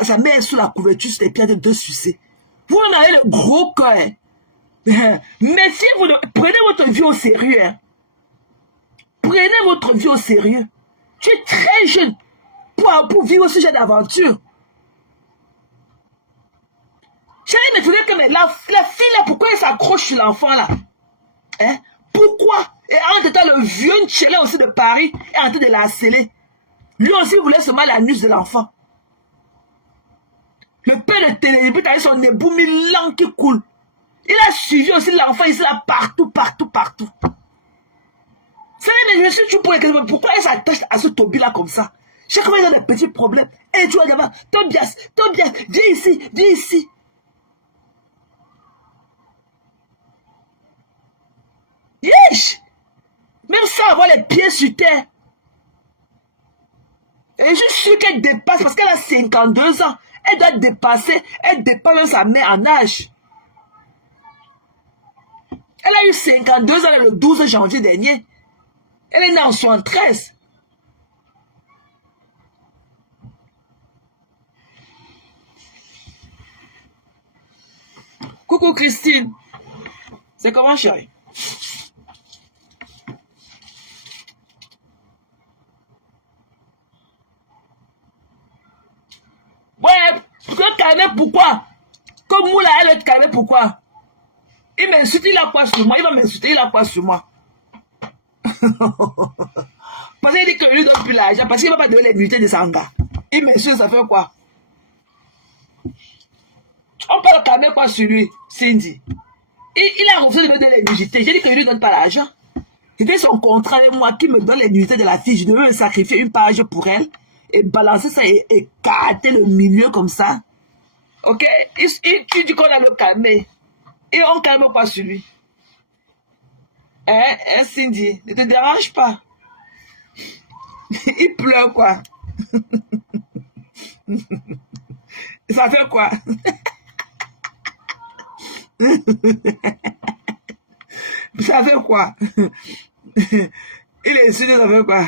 sa mère est sous la couverture, sur les pieds de sucer. Vous en avez le gros cœur. Mais si vous prenez votre vie au sérieux, hein. Prenez votre vie au sérieux. Tu es très jeune pour vivre ce genre d'aventure. J'allais me trouver que mais la fille là, pourquoi elle s'accroche sur l'enfant là? Hein? Pourquoi? Et en même temps, le vieux Tchélé aussi de Paris est en train de la harceler. Lui aussi voulait seulement l'anus de l'enfant. Le père de Télévision a son ébout Milan qui coule. Il a suivi aussi l'enfant ici là partout. C'est mais je suis toujours pour les questions. Pourquoi elle s'attache à ce Toby là comme ça? Chaque fois il a des petits problèmes. Et tu vois d'abord, Tobias, viens ici. Yesh! Même sans avoir les pieds sur terre. Et je suis sûre qu'elle dépasse parce qu'elle a 52 ans. Elle doit dépasser. Elle dépasse même sa mère en âge. Elle a eu 52 ans le 12 janvier dernier. Elle est née en 73. Coucou Christine. C'est comment, chérie? Ouais, tu veux calmer pourquoi? Comme Moula, elle va te calmer pourquoi? Il m'insulte, il a quoi sur moi? Il va m'insulter, il a quoi sur moi? Parce qu'il dit que lui donne plus l'argent, parce qu'il ne va pas donner les nuitées de Sanga. Il m'insulte, ça fait quoi? On peut le calmer quoi sur lui, Cindy? Il a refusé de me donner les nuitées. J'ai dit que je ne lui donne pas l'argent. C'était son contrat avec moi qui me donne les nuitées de la fille. Je devais me sacrifier une page pour elle et balancer ça et écarter le milieu comme ça. Ok? Tu dis qu'on a le calmer. Et on calme quoi sur lui? Hein, Cindy, ne te dérange pas. Il pleure quoi? Ça fait quoi? Ça fait quoi? Il est sûr, ça fait quoi?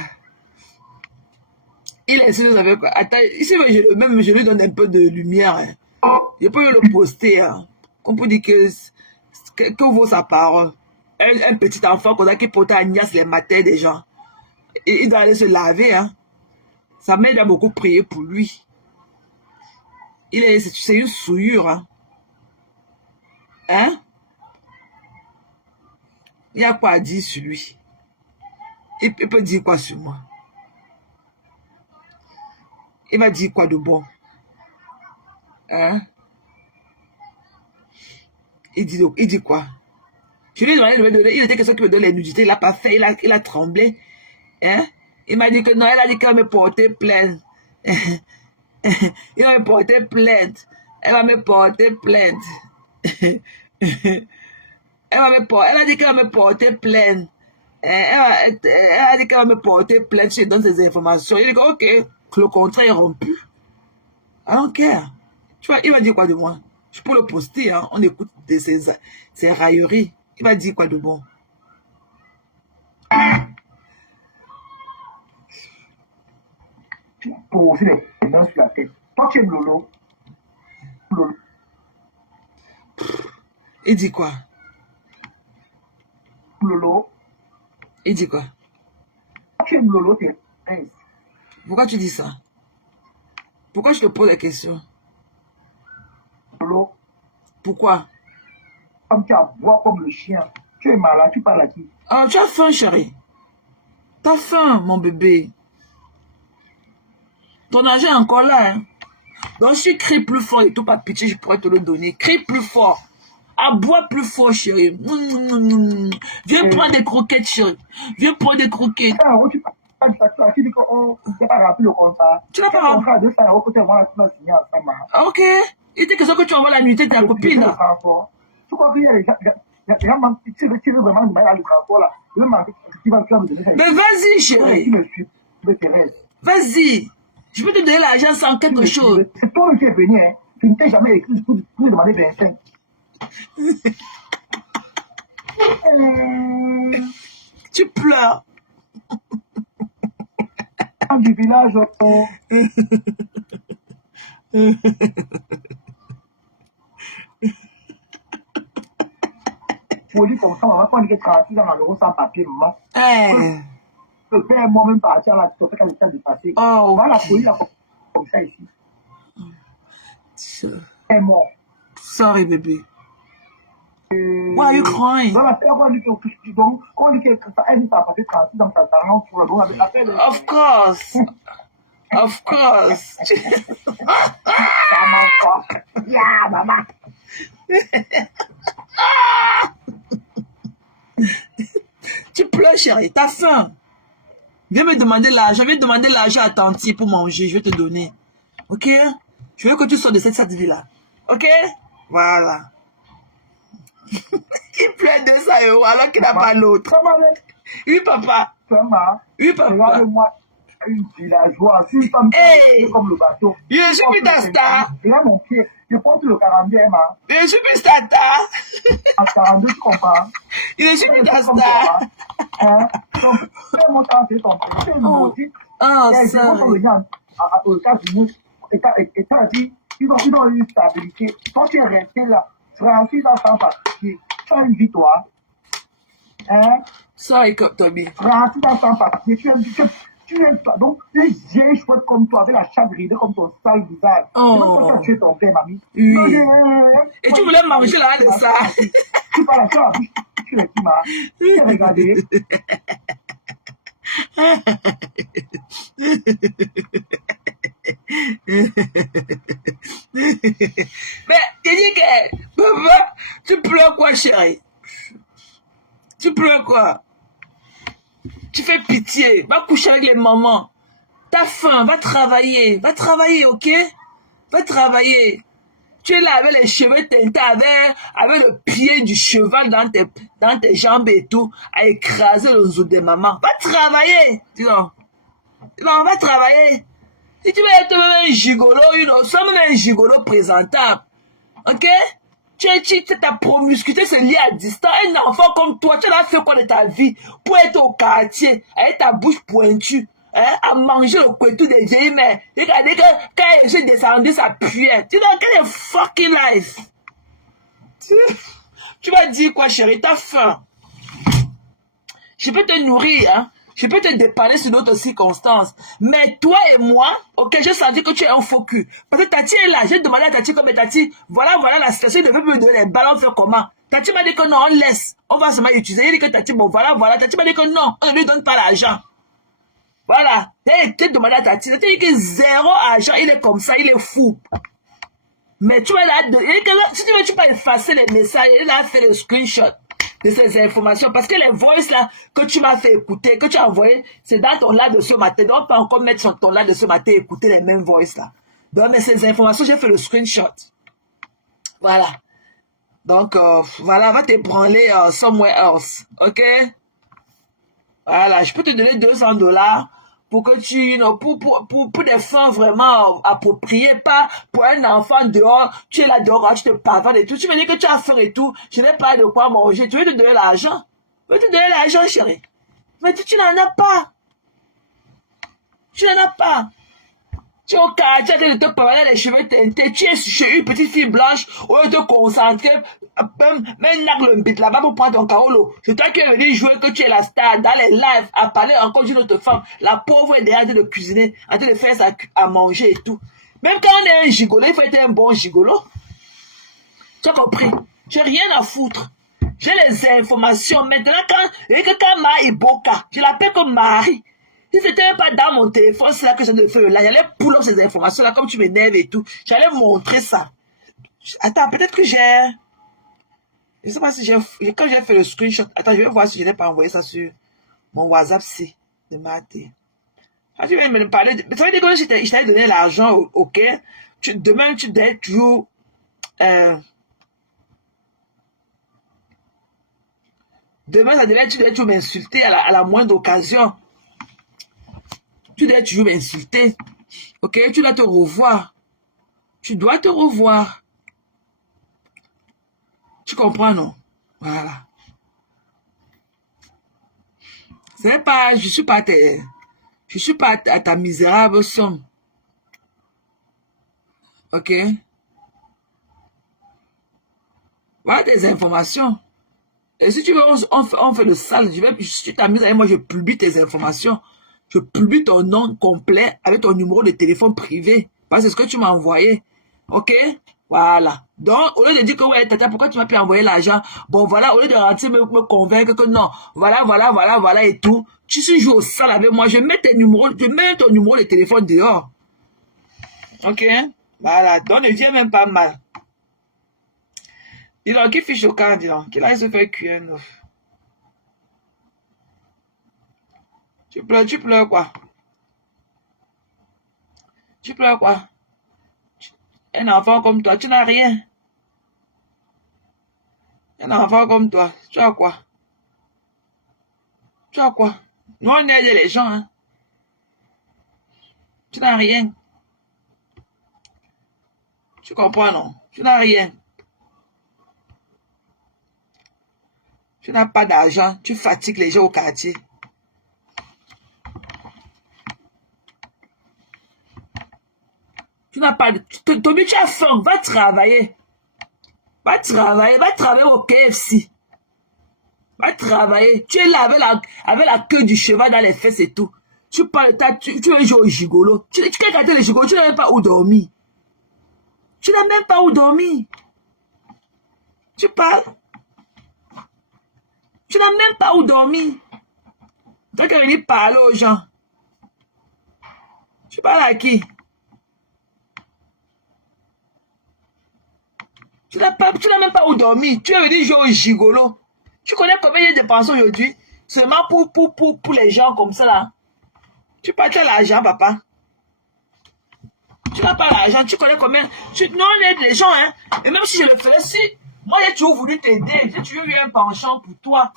Il est sûr, ça fait quoi? Attends, ici, je lui donne un peu de lumière. Hein. Je peux le poster. Hein. On peut dire que vaut sa parole. Un petit enfant qu'on a qui porte à Agnès les matins des gens. Il doit aller se laver. Hein. Sa mère doit beaucoup prier pour lui. C'est une souillure. Hein? Hein? Il y a quoi à dire sur lui? Il peut dire quoi sur moi? Il va dire quoi de bon? Hein? Il dit quoi? Je lui ai demandé de me donner, il était question qu'il me donne les nudités, il n'a pas fait, il a tremblé. Hein? Il m'a dit que non, elle a dit qu'elle va me porter plainte. Il va me porter plainte. Elle va me porter plainte. Elle a dit qu'elle va me porter plainte. Elle a dit qu'elle va me porter plainte. Je donne ces informations. Il dit ok, que le contrat est rompu. I don't care. Tu vois, il va dire quoi de moi? Je peux le poster. Hein. On écoute ses railleries. Il va dire quoi de bon? Pour aussi les mains sur la tête. Toi, tu aimes Lolo. Il dit quoi? Lolo. Il dit quoi? Tu aimes Lolo, t'es mince. Pourquoi tu dis ça? Pourquoi je te pose la question? Lolo. Pourquoi? Comme tu as boire comme le chien. Tu es malade, tu parles à qui? Ah, tu as faim, chérie. T'as faim, mon bébé. Ton argent est encore là. Hein? Donc, si tu cries plus fort et tout, pas pitié, je pourrais te le donner. Crie plus fort. Aboie plus fort, chérie. Viens prendre des croquettes, chérie. Viens prendre des croquettes. Tu dis qu'on n'a pas rappelé le contrat. Tu n'as pas rappelé? Ok. Il était question que tu envoies la nuitée de ta copine. Tu crois qu'il y a des gens qui veulent vraiment demander le transport là. Mais vas-y, chérie. Vas-y. Je peux te donner l'argent sans quelque chose. C'est toi qui es venu, hein. Tu ne t'es jamais écrit pour me demander 25. Tu pleures. Du village. Pour dire comme ça, on va prendre les 36 ans euros sans papier, maman. Le père moi-même partir là, tu te fais quand le temps de passer. Oh, voilà, la police comme ça ici. Elle est mort. Sorry, baby. Why are you crying? Of course. Of course. Yeah, maman. Tu pleures, chérie, t'as faim. Viens me demander l'argent, viens demander l'argent à Tanti pour manger, je vais te donner. Ok? Je veux que tu sortes de cette vie-là. Ok? Voilà. Il pleure 200 € alors qu'il n'a pas l'autre. Oui, papa. Oui, papa. Regarde-moi, une villageoise, si comme le bateau. Je suis plus ta star. Regarde mon pied, je porte le 42, hein. Je suis plus ta star. À 42, tu comprends? Je suis plus ta star. Hein? Donc, fais mon temps, c'est ton prix. C'est une maudite. Ah, ça. ça. Aux États-Unis, États-Unis, ils ont eu une stabilité. Quand tu es resté là, Francis a sans papier. Tu as une vie, toi. Hein? Sorry, Tommy. Francis a sans papier. Tu es toi. Donc, une vieille chouette comme toi, avec la chatte ridée comme ton sale visage. Oh. Donc, toi, tu es ton père, mamie. Oui. Non, Et tu voulais manger là de ça. Tu parles à la bouche. Tu es qui, ma? Tu t'es regardé. Mais tu dis que, papa, tu pleures quoi, chérie? Tu pleures quoi? Tu fais pitié, va coucher avec les mamans. T'as faim, va travailler, ok? Va travailler. Tu es là avec les cheveux teintés, avec le pied du cheval dans tes jambes et tout, à écraser le zoo de maman. Va travailler. Non, va travailler. Si tu veux être un gigolo, somme un gigolo présentable. Ok? Ta promiscuité se lie à distance. Un enfant comme toi, tu as fait quoi de ta vie pour être au quartier, avec ta bouche pointue, hein, à manger le couteau des vieilles mères. Regardez que quand j'ai descendu, ça puait. Tu vois, quel est fucking life? Tu vas dire quoi, chérie? T'as faim. Je peux te nourrir, hein. Je peux te dépanner sur d'autres circonstances. Mais toi et moi, ok, je savais que tu es un faux cul. Parce que Tati est là. J'ai demandé à Tati comme Tati, voilà la situation, il devait me donner les ballons, faire comment? Tati m'a dit que non, on laisse. On va seulement utiliser. Il dit que Tati, bon, voilà. Tati m'a dit que non, on ne lui donne pas l'argent. Voilà. Et tu demandé à Tati. Tati dit que 0 argent, il est comme ça, il est fou. Mais tu es là, si tu veux, tu peux effacer les messages. Il a fait le screenshot de ces informations, parce que les voices là que tu m'as fait écouter, que tu as envoyé, c'est dans ton live de ce matin. Donc on peut encore mettre sur ton live de ce matin et écouter les mêmes voices là. Donc mais ces informations, j'ai fait le screenshot. Voilà. Donc voilà, va te branler somewhere else, ok? Voilà, je peux te donner 200 $ pour que tu, pour des fins vraiment appropriés, pas pour un enfant dehors, tu es là dehors, tu te pavanes et tout, tu me dis que tu as faim et tout, je n'ai pas de quoi manger, tu veux te donner l'argent? Je veux te donner l'argent, chérie. Mais tu n'en as pas. Tu n'en as pas. Tu es au quartier de te pavaner les cheveux teintés, tu es chez une petite fille blanche, au lieu de te concentrer, même le bit là-bas pour prendre ton carolo. C'est toi qui es venu jouer que tu es la star dans les lives, à parler encore d'une autre femme. La pauvre est derrière en train de cuisiner, en train de faire ça à manger et tout. Même quand on est un gigolo, il faut être un bon gigolo. Tu as compris? J'ai rien à foutre. J'ai les informations. Maintenant, quand Marie Boka, je l'appelle comme Marie. Si c'était pas dans mon téléphone, c'est là que j'allais faire là. J'allais pull up ces informations-là, comme tu m'énerves et tout. J'allais montrer ça. Attends, peut-être que j'ai... Je sais pas si quand j'ai fait le screenshot... Attends, je vais voir si je n'ai pas envoyé ça sur mon WhatsApp C de Maté. Quand tu viens me parler... Ça veut dire que je t'avais donné l'argent, ok? Demain, tu dois toujours... Demain, tu dois toujours m'insulter à la moindre occasion. Tu dois toujours m'insulter. Ok? Tu dois te revoir. Tu dois te revoir. Tu comprends, non? Voilà. C'est pas... Je suis pas à ta misérable somme. Ok? Voilà tes informations. Et si tu veux, on fait le sale. Si tu t'amuses avec moi, je publie tes informations. Je publie ton nom complet avec ton numéro de téléphone privé. Parce que c'est ce que tu m'as envoyé. Ok? Voilà. Donc, au lieu de dire que, ouais, tata, pourquoi tu m'as pu envoyer l'argent? Bon, voilà, au lieu de rentrer me convaincre que non, voilà, et tout. Tu suis joué au sale avec moi. Je mets ton numéro de téléphone dehors. Ok? Voilà. Donc, ne viens même pas mal. Dis donc, qui fiche le camp, dis donc. Qu'il aille se faire cuire un œuf. Tu pleures quoi? Tu pleures quoi? Un enfant comme toi, tu n'as rien. Un enfant comme toi, tu as quoi? Tu as quoi? Nous, on aide les gens, hein. Tu n'as rien. Tu comprends, non? Tu n'as rien. Tu n'as pas d'argent. Tu fatigues les gens au quartier. Tu n'as pas de... Toby, tu as faim. Va travailler. Va travailler au KFC. Va travailler. Tu es là avec la queue du cheval dans les fesses et tout. Tu parles, tu veux jouer au gigolo. Tu as gâté le gigolo, tu n'as même pas où dormir. Tu n'as même pas où dormir. Tu parles. Tu n'as même pas où dormir. Tu as qu'à venir parler aux gens. Tu parles à qui? Tu n'as même pas où dormir. Tu es venu jouer au gigolo. Tu connais combien il y a de pensions aujourd'hui? Seulement pour les gens comme ça là. Tu parles l'argent, papa. Tu n'as pas l'argent. Tu connais combien? Non, on aide les gens, hein. Et même si je le faisais, si moi j'ai toujours voulu t'aider, j'ai toujours eu un penchant pour toi.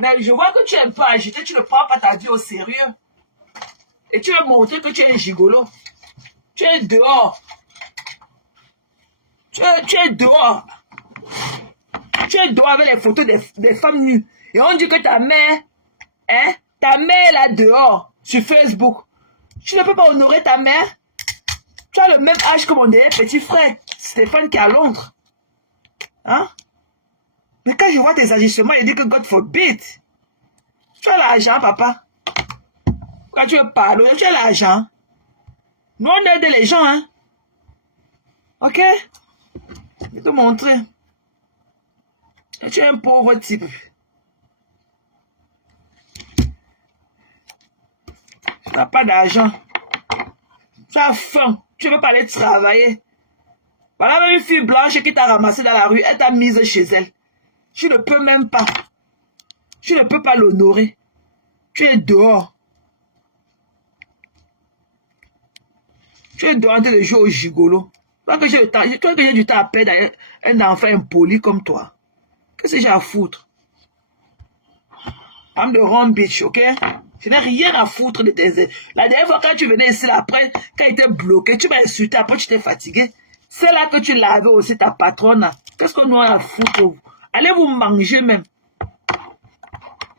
Mais je vois que tu es un peu agité, tu ne prends pas ta vie au sérieux. Et tu veux montrer que tu es un gigolo. Tu es dehors. Tu es dehors. Tu es dehors avec les photos des femmes nues. Et on dit que ta mère, hein, ta mère est là dehors, sur Facebook. Tu ne peux pas honorer ta mère. Tu as le même âge que mon dernier petit frère, Stéphane, qui est à Londres. Hein? Mais quand je vois tes agissements, je dis que God forbid. Tu as l'argent, papa. Quand tu veux parler, tu as l'argent. Nous, on aide les gens, hein. Ok? Je vais te montrer. Et tu es un pauvre type. Tu n'as pas d'argent. Tu as faim. Tu ne veux pas aller travailler. Voilà même une fille blanche qui t'a ramassé dans la rue. Elle t'a mise chez elle. Tu ne peux même pas. Tu ne peux pas l'honorer. Tu es dehors. Tu es dehors en train de jouer au gigolo. Toi que j'ai du temps à perdre un enfant impoli comme toi. Qu'est-ce que j'ai à foutre? Femme de rond bitch, ok? Je n'ai rien à foutre de tes... La dernière fois quand tu venais ici, là, après, quand il était bloqué, tu m'as insulté, après tu t'es fatigué. C'est là que tu l'avais aussi, ta patronne. Qu'est-ce que nous avons à foutre? Allez vous manger même.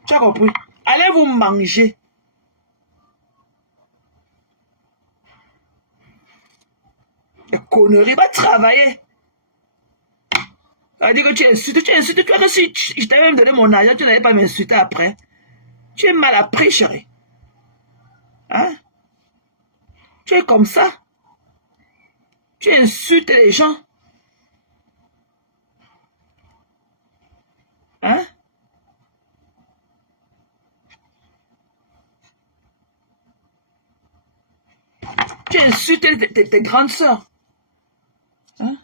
Tu as compris? Allez vous manger. Les conneries, va travailler. Ça veut dire que tu insultes. Tu vois que si je t'avais même donné mon argent, tu n'allais pas m'insulter après. Tu es mal appris, chérie. Hein? Tu es comme ça. Tu insultes les gens. Hein? Tu insultes tes grandes sœurs. Hein?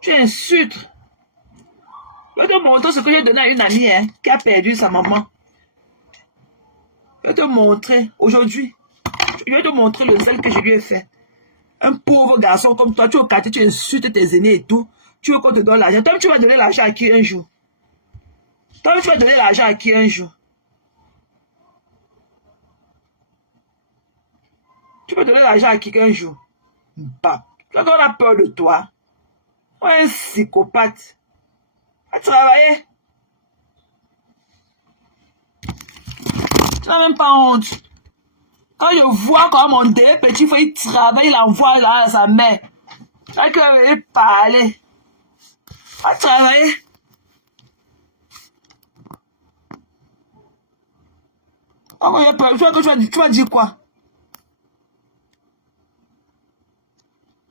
Tu insultes. Je vais te montrer ce que j'ai donné à une amie, hein, qui a perdu sa maman. Je vais te montrer aujourd'hui. Je vais te montrer le zèle que je lui ai fait. Un pauvre garçon comme toi, tu es au quartier, tu insultes tes aînés et tout. Tu veux qu'on te donne l'argent. Toi, tu vas donner l'argent à qui un jour? Toi, tu vas donner l'argent à qui un jour? Tu peux donner l'argent à qui un jour? Bah, quand on a peur de toi, on est un psychopathe. Va travailler. Tu n'as même pas honte. Quand je vois comment mon dernier petit frère, il travaille, il envoie là à sa mère. Quand il va venir parler. Va travailler. Quand il y a peur, tu vas dire quoi?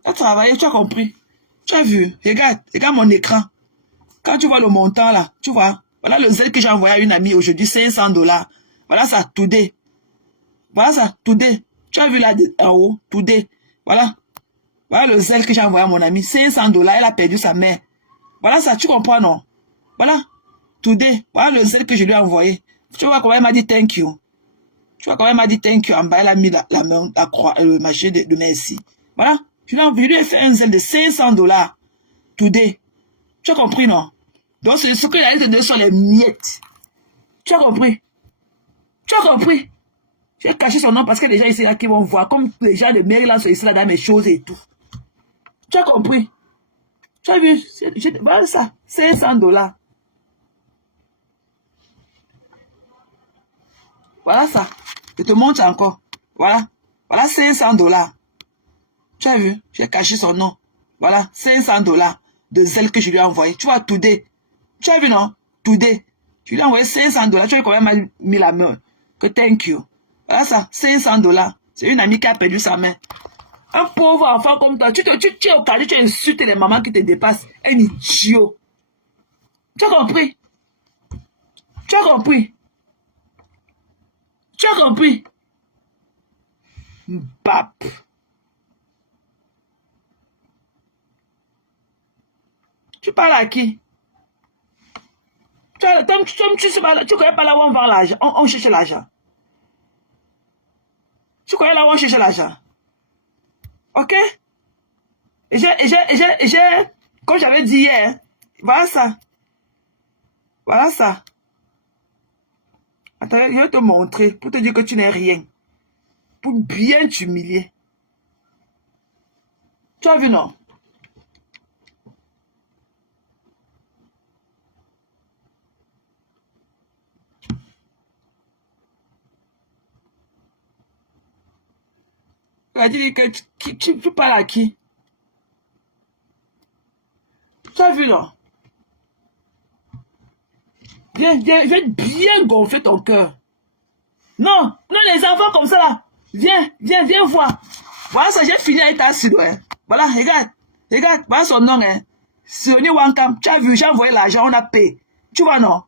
Va travailler, tu as compris. Tu as vu? Regarde mon écran. Quand tu vois le montant là, tu vois, voilà le zèle que j'ai envoyé à une amie aujourd'hui, $500. Voilà ça, today. Voilà ça, today. Tu as vu là en haut, today. Voilà. Voilà le zèle que j'ai envoyé à mon amie, $500, elle a perdu sa mère. Voilà ça, tu comprends non? Voilà, today. Voilà le zèle que je lui ai envoyé. Tu vois comment elle m'a dit thank you. Tu vois comment elle m'a dit thank you. En bas, elle a mis la main, la croix, le machin de merci. Voilà, je lui ai fait un zèle de $500. Today. Tu as compris non? Donc, c'est ce qu'il a dit de donner sur les miettes. Tu as compris? Tu as compris? J'ai caché son nom parce que les gens ici là qui vont voir, comme les gens de Maryland sont ici là dans mes choses et tout. Tu as compris? Tu as vu? Voilà ça, $500. Voilà ça. Je te montre encore. Voilà. Voilà $500. Tu as vu? J'ai caché son nom. Voilà, $500 de zèle que je lui ai envoyé. Tu vois, today. Tu as vu, non? Today. Je lui ai envoyé $500. Tu as vu combien elle m'a mis la main? Que thank you. Voilà ça, $500. C'est une amie qui a perdu sa main. Un pauvre enfant comme toi, tu es au quartier, tu insultes les mamans qui te dépassent. Un idiot. Tu as compris? Tu as compris? Tu as compris? Bap. Tu parles à qui? Tu connais pas là où on vend l'argent, on cherche l'argent. Tu connais là où on cherche l'argent. Ok? Et j'ai, comme j'avais dit hier, voilà ça. Voilà ça. Attends, je vais te montrer pour te dire que tu n'es rien. Pour bien t'humilier. Tu as vu, non? Tu as dit que tu parles à qui? Tu as vu, non? Viens, je vais bien gonfler ton cœur. Non, non, les enfants comme ça là. Viens voir. Voilà ça, j'ai fini avec ta silo, hein. Voilà, regarde, voilà son nom, hein. Sioni Wankam, tu as vu, j'ai envoyé l'argent, on a payé. Tu vois, non?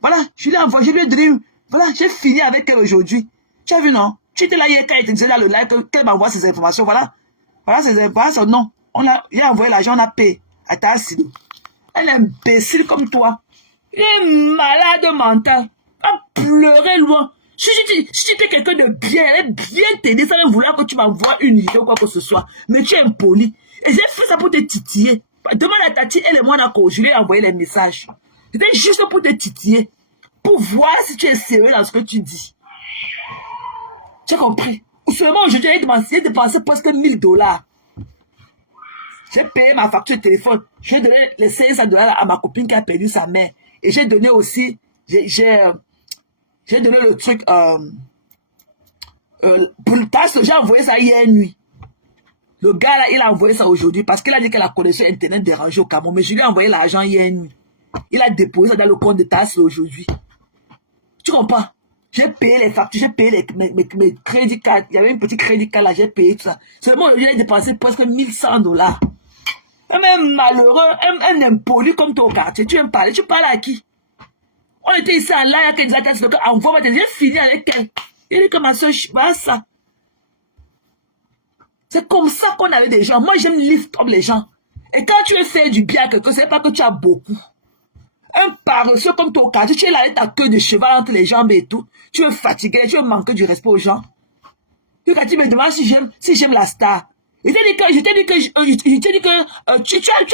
Voilà, je lui ai envoyé, je lui ai donné, voilà, j'ai fini avec elle aujourd'hui. Tu as vu, non? Tu étais là hier quand il te disait dans le live qu'elle m'envoie ces informations, voilà. Voilà son nom. J'ai envoyé l'argent, on a payé. À ta silo. Elle est imbécile comme toi. Il est malade mental. Va pleurer loin. Si tu étais quelqu'un de bien, elle est bien t'aider, ça va vouloir que tu m'envoies une idée ou quoi que ce soit. Mais tu es impoli. Et j'ai fait ça pour te titiller. Demande à Tati, elle et moi, je lui ai envoyé les messages. C'était juste pour te titiller. Pour voir si tu es sérieux dans ce que tu dis. Tu as compris? Seulement aujourd'hui, j'ai dépensé presque $1000. J'ai payé ma facture de téléphone. J'ai donné les $500 à ma copine qui a perdu sa mère. Et j'ai donné aussi, j'ai donné le truc, pour le taxe, j'ai envoyé ça hier nuit. Le gars là, il a envoyé ça aujourd'hui parce qu'il a dit que la connexion internet dérangeait au Cameroun. Mais je lui ai envoyé l'argent hier nuit. Il a déposé ça dans le compte de taxe aujourd'hui. Tu comprends? J'ai payé les factures, j'ai payé mes crédits cartes. Il y avait un petit crédit card là, j'ai payé tout ça. Seulement, j'ai dépensé presque $1100. Même malheureux, un impoli comme toi au quartier, tu viens me parler, tu parles à qui? On était ici en live, il y a quelques attaques, donc envoie-moi, j'ai fini avec elle. Il dit que ma soeur, voilà ça. C'est comme ça qu'on avait des gens. Moi, j'aime lift up les gens. Et quand tu veux faire du bien à quelqu'un, c'est pas que tu as beaucoup. Un paresseux comme toi au quartier, tu es là avec ta queue de cheval entre les jambes et tout. Tu es fatigué, tu veux manquer du respect aux gens. Puis quand tu me demandes si j'aime la star. Je t'ai dit que tu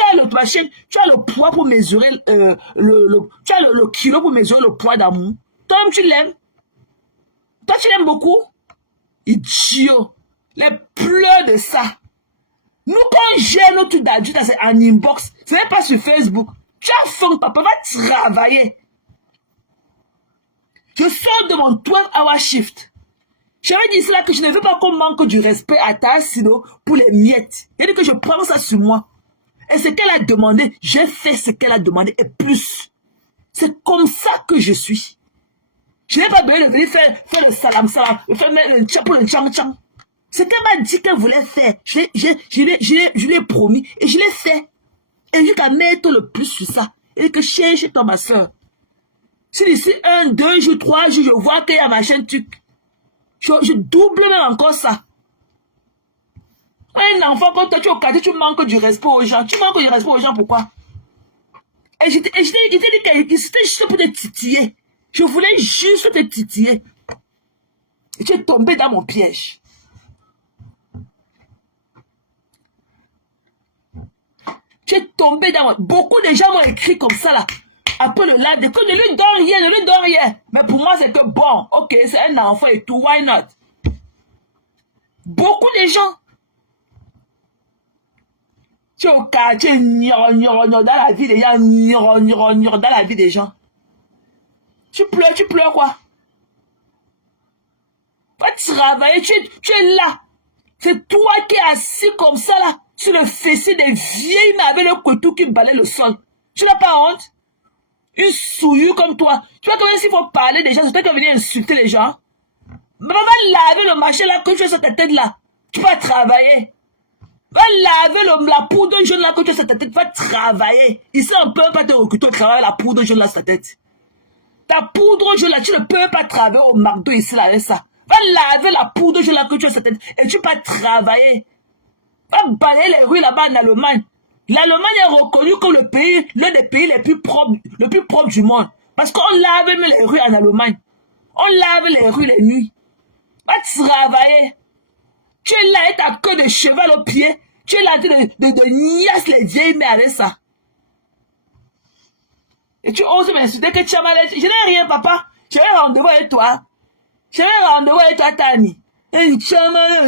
as le machin, tu as le poids pour mesurer tu as le kilo pour mesurer le poids d'amour. Toi-même, tu l'aimes. Toi, tu l'aimes beaucoup. Idiot. Les pleurs de ça. Nous, quand j'ai notre truc d'adulte, c'est en inbox. Ce n'est pas sur Facebook. Tu as faim, papa, va travailler. Je sors de mon 12-hour shift. J'avais dit cela que je ne veux pas qu'on manque du respect à ta silo pour les miettes. Il a dit que je prends ça sur moi. Et ce qu'elle a demandé, j'ai fait ce qu'elle a demandé et plus. C'est comme ça que je suis. Je n'ai pas besoin de venir faire le salam, de faire le tchapou, le tcham. Ce qu'elle m'a dit qu'elle voulait faire, je lui ai promis et je l'ai fait. Et jusqu'à mettre le plus sur ça. Et que cherche-toi, ma soeur. Si d'ici 1, 2 jours, 3 jours, je vois qu'il y a ma chaîne truc, je double même encore ça. Un enfant comme toi, tu es au quartier, tu manques du respect aux gens. Tu manques du respect aux gens, pourquoi? Et je t'ai dit que c'était juste pour te titiller. Je voulais juste te titiller. Et tu es tombé dans mon piège. Tu es tombé dans mon... Beaucoup de gens m'ont écrit comme ça, là. Après le live, que ne lui donne rien, ne lui donne rien. Mais pour moi, c'est que bon, ok, c'est un enfant et tout, why not? Beaucoup de gens. Tu es au quartier, dans la vie des gens, dans la vie des gens. Tu pleures quoi? Va travailler, tu es là. C'est toi qui es assis comme ça là, sur le fessier des vieilles, mais avec le couteau qui balaye le sol. Tu n'as pas honte? Une souillure comme toi. Tu vois que s'il faut parler des gens, c'est toi qui vas venir insulter les gens. Mais va laver le machin là que tu as sur ta tête là. Tu vas travailler. Va laver la poudre jaune là que tu as sur ta tête. Va travailler. Ici, on ne peut pas te recruter au travail la poudre jaune là sur ta tête. Ta poudre jaune là, tu ne peux pas travailler au McDo ici là avec ça. Va laver la poudre jaune là que tu as sur ta tête. Et tu vas travailler. Va balayer les rues là-bas en Allemagne. L'Allemagne est reconnue comme le pays, l'un des pays les plus propres du monde. Parce qu'on lave même les rues en Allemagne. On lave les rues les nuits. Va travailler. Tu es là avec ta queue de cheval au pied. Tu es là de niasse les vieilles mères avec ça. Et tu oses m'insulter que tu as mal. Je n'ai rien, papa. J'ai un rendez-vous avec toi. J'ai un rendez-vous avec toi, Tani. Tu as mal.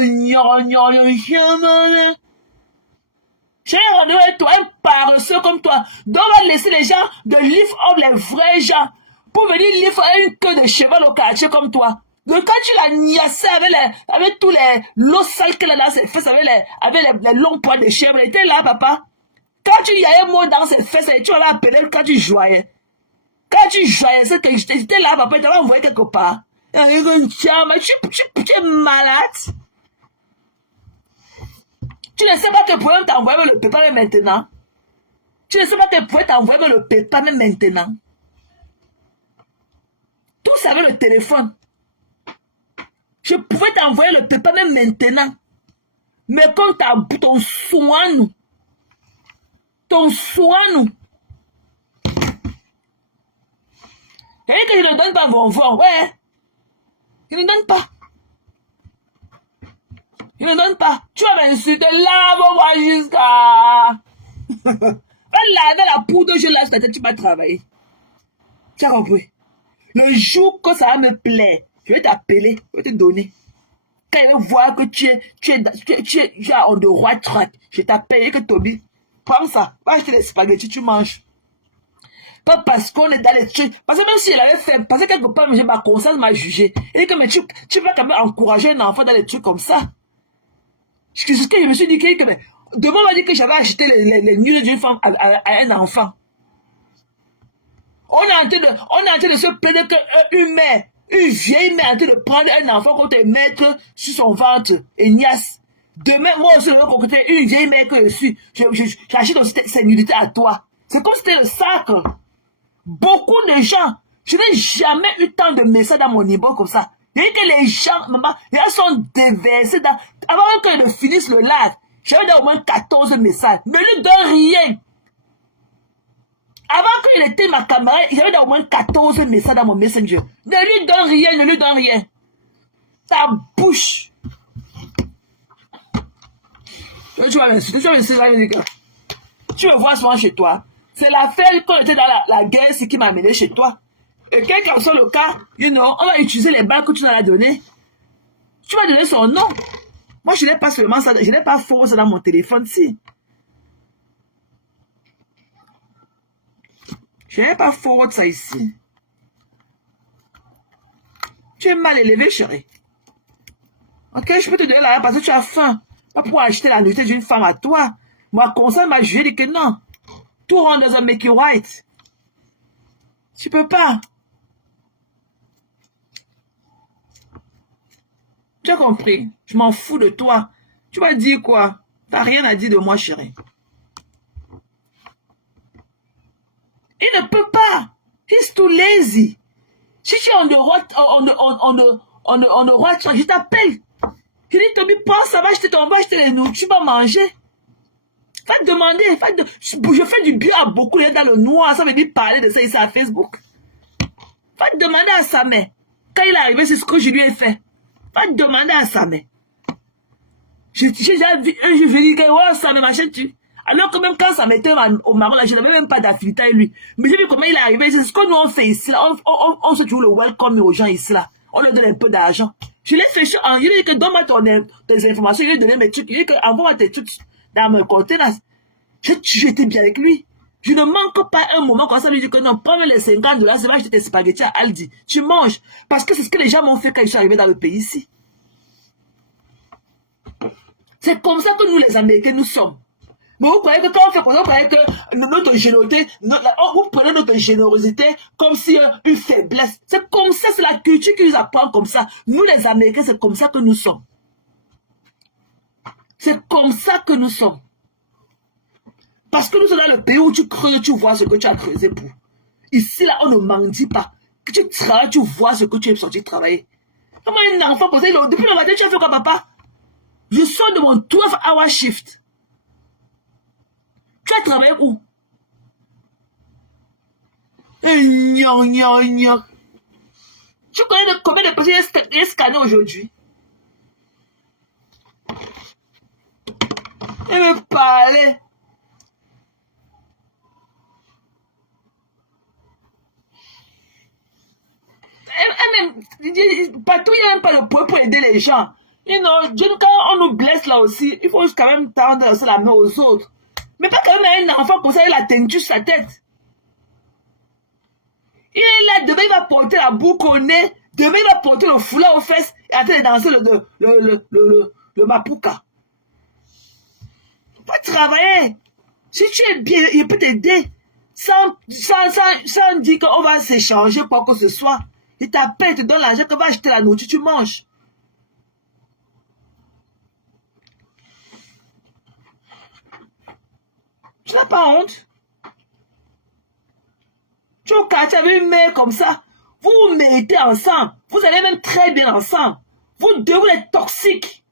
J'ai un rendez-vous avec toi, un paresseux comme toi. Donc on va laisser les gens de lift off, les vrais gens, pour venir lift une queue de cheval au quartier comme toi. Donc quand tu l'as niassé avec tous les l'eau sale qu'elle a dans ses fesses, avec les longs poils de chèvre, elle était là, papa. Quand tu y avais mot dans ses fesses, tu l'avais appelé quand tu jouais. Quand tu jouais, c'est que j'étais là, papa, tu t'avais envoyé quelque part. Mais tu es malade. Tu ne sais pas que pouvait t'envoyer le PayPal maintenant. Tu ne sais pas que pouvait t'envoyer le PayPal maintenant. Tout ça avec le téléphone. Je pouvais t'envoyer le PayPal maintenant. Mais comme ton soin, c'est-à-dire que je ne donne pas bonbon, ouais. Je ne donne pas. Je ne donne pas. Tu vas m'insulter, lave-moi jusqu'à... Va laver la poudre, je lâche ta tête, tu vas travailler. Tu as compris? Le jour que ça va me plaire, je vais t'appeler, je vais te donner. Quand il va voir que tu es genre on the right track, je t'appelle et que Toby, prends ça, va acheter les spaghettis, tu manges. Pas parce qu'on est dans les trucs. Parce que même si elle avait fait, parce que quelque part, ma conscience m'a jugé. Et que mais tu vas quand même encourager un enfant dans les trucs comme ça. C'est ce que je me suis dit que demain on m'a dit que j'avais acheté les nudes d'une femme à un enfant. On est en train de se plaindre qu'une mère, une vieille mère est en train de prendre un enfant contre et mettre sur son ventre et niasse. Demain, moi aussi, je vais rencontrer une vieille mère que je suis. J'achète aussi ces nudités à toi. C'est comme si c'était le sacre. Beaucoup de gens, je n'ai jamais eu tant de messages dans mon inbox comme ça. Et que les gens, maman, les gens sont déversés dans... Avant même que je finisse le live, j'avais au moins 14 messages. Ne lui donne rien. Avant qu'il était ma caméra, j'avais au moins 14 messages dans mon messenger. Ne lui donne rien, ne lui donne rien. Ta bouche. Tu vas m'insulter, tu me vois souvent chez toi. C'est l'affaire quand j'étais dans la guerre, c'est qui m'a amené chez toi. Et quel que soit le cas, on va utiliser les balles que tu nous as données. Tu vas donner son nom. Moi, je n'ai pas seulement ça, je n'ai pas faux ça dans mon téléphone, si. Je n'ai pas faux ça ici. Tu es mal élevé, chérie. Ok, je peux te donner la parce que tu as faim. Pas pour acheter la nourriture d'une femme à toi. Moi, comme ça, m'a jugé, dit que non. Tout rond doesn't make you right. Tu peux pas. Tu as compris? Je m'en fous de toi. Tu vas dire quoi? T'as rien à dire de moi, chérie. ne peut pas. He's too lazy. Si tu es on the right track, je t'appelle. Je dis, Toby, pense, ça va, on va acheter les nourritures, tu vas manger. Va te demander, je fais du bio à beaucoup, il est dans le noir, ça veut dire parler de ça ici à Facebook. Va te demander à sa mère. Quand il est arrivé, c'est ce que je lui ai fait. Va te demander à sa mère. J'ai déjà vu un jour, je dis que, oh, ça me m'achète-tu. Alors que même quand ça m'était au Maroc, là, je n'avais même pas d'affinité avec lui. Mais j'ai vu comment il est arrivé. C'est ce que nous on fait ici, là. On se trouve le welcome aux gens ici, là. On leur donne un peu d'argent. Je l'ai fait, il lui dit que donne-moi tes informations, il lui a donné mes trucs. Il dit que envoie tes trucs dans mon conteneur. J'étais bien avec lui. Je ne manque pas un moment comme ça, lui dit que non, prends les $50, c'est va acheter tes spaghettis à Aldi. Tu manges. Parce que c'est ce que les gens m'ont fait quand ils sont arrivés dans le pays ici. C'est comme ça que nous, les Américains, nous sommes. Mais vous croyez que quand on fait comme ça, vous croyez que notre générosité, vous prenez notre générosité comme si une faiblesse. C'est comme ça, c'est la culture qui nous apprend comme ça. Nous, les Américains, c'est comme ça que nous sommes. C'est comme ça que nous sommes. Parce que nous sommes dans le pays où tu creuses, tu vois ce que tu as creusé pour. Ici, là, on ne mendie pas. Que tu travailles, tu vois ce que tu es sorti travailler. Comment un enfant comme ça, depuis le matin, tu as fait quoi, papa? Je sors de mon 12-hour shift. Tu as travaillé où? Gnon. Tu connais combien de personnes il est scanné aujourd'hui? Elle me parlait. Partout, il n'y a même pas le poids pour aider les gens. You know, quand on nous blesse là aussi, il faut quand même tendre la main aux autres. Mais pas quand même un enfant comme ça, il a teinture sur sa tête. Il est là, demain il va porter la boucle au nez, demain il va porter le foulard aux fesses et en train de danser le mapuka. Va travailler. Si tu es bien, il peut t'aider. Sans dire qu'on va s'échanger quoi que ce soit. Il t'appelle, il te donne l'argent, que va acheter la nourriture, tu manges. Tu n'as pas honte? Tu es au quartier avec une mère comme ça. Vous vous méritez ensemble. Vous allez même très bien ensemble. Vous deux, vous êtes toxiques.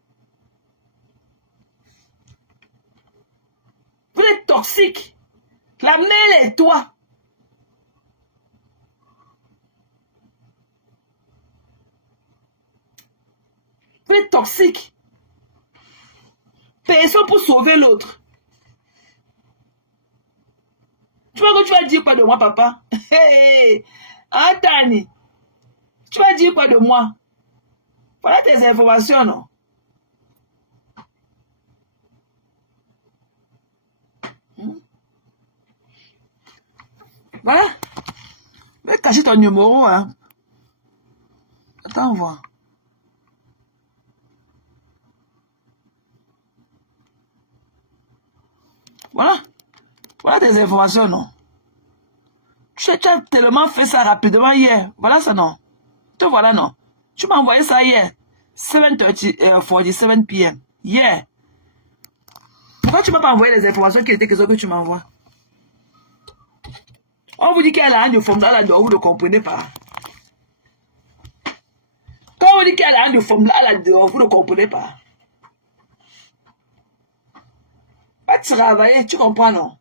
Vous êtes toxiques. La mère et toi. Vous êtes toxiques. Personne pour sauver l'autre. Tu vois que tu vas dire quoi de moi, papa? Hey, Anthony, tu vas dire quoi de moi? Voilà tes informations, non? Voilà. Je vais cacher ton numéro, hein. Attends, voir. Voilà. Voilà tes informations, non? Tu as tellement fait ça rapidement hier. Voilà ça, non? Te voilà, non? Tu m'as envoyé ça hier. 7:47 p.m. Hier. Pourquoi tu ne m'as pas envoyé les informations qui étaient que tu m'envoies? On vous dit qu'elle a un de formulaire là-dedans, vous ne comprenez pas. Quand on vous dit qu'elle a un de formulaire là-dedans, vous ne comprenez pas. Pas travailler, tu comprends, non?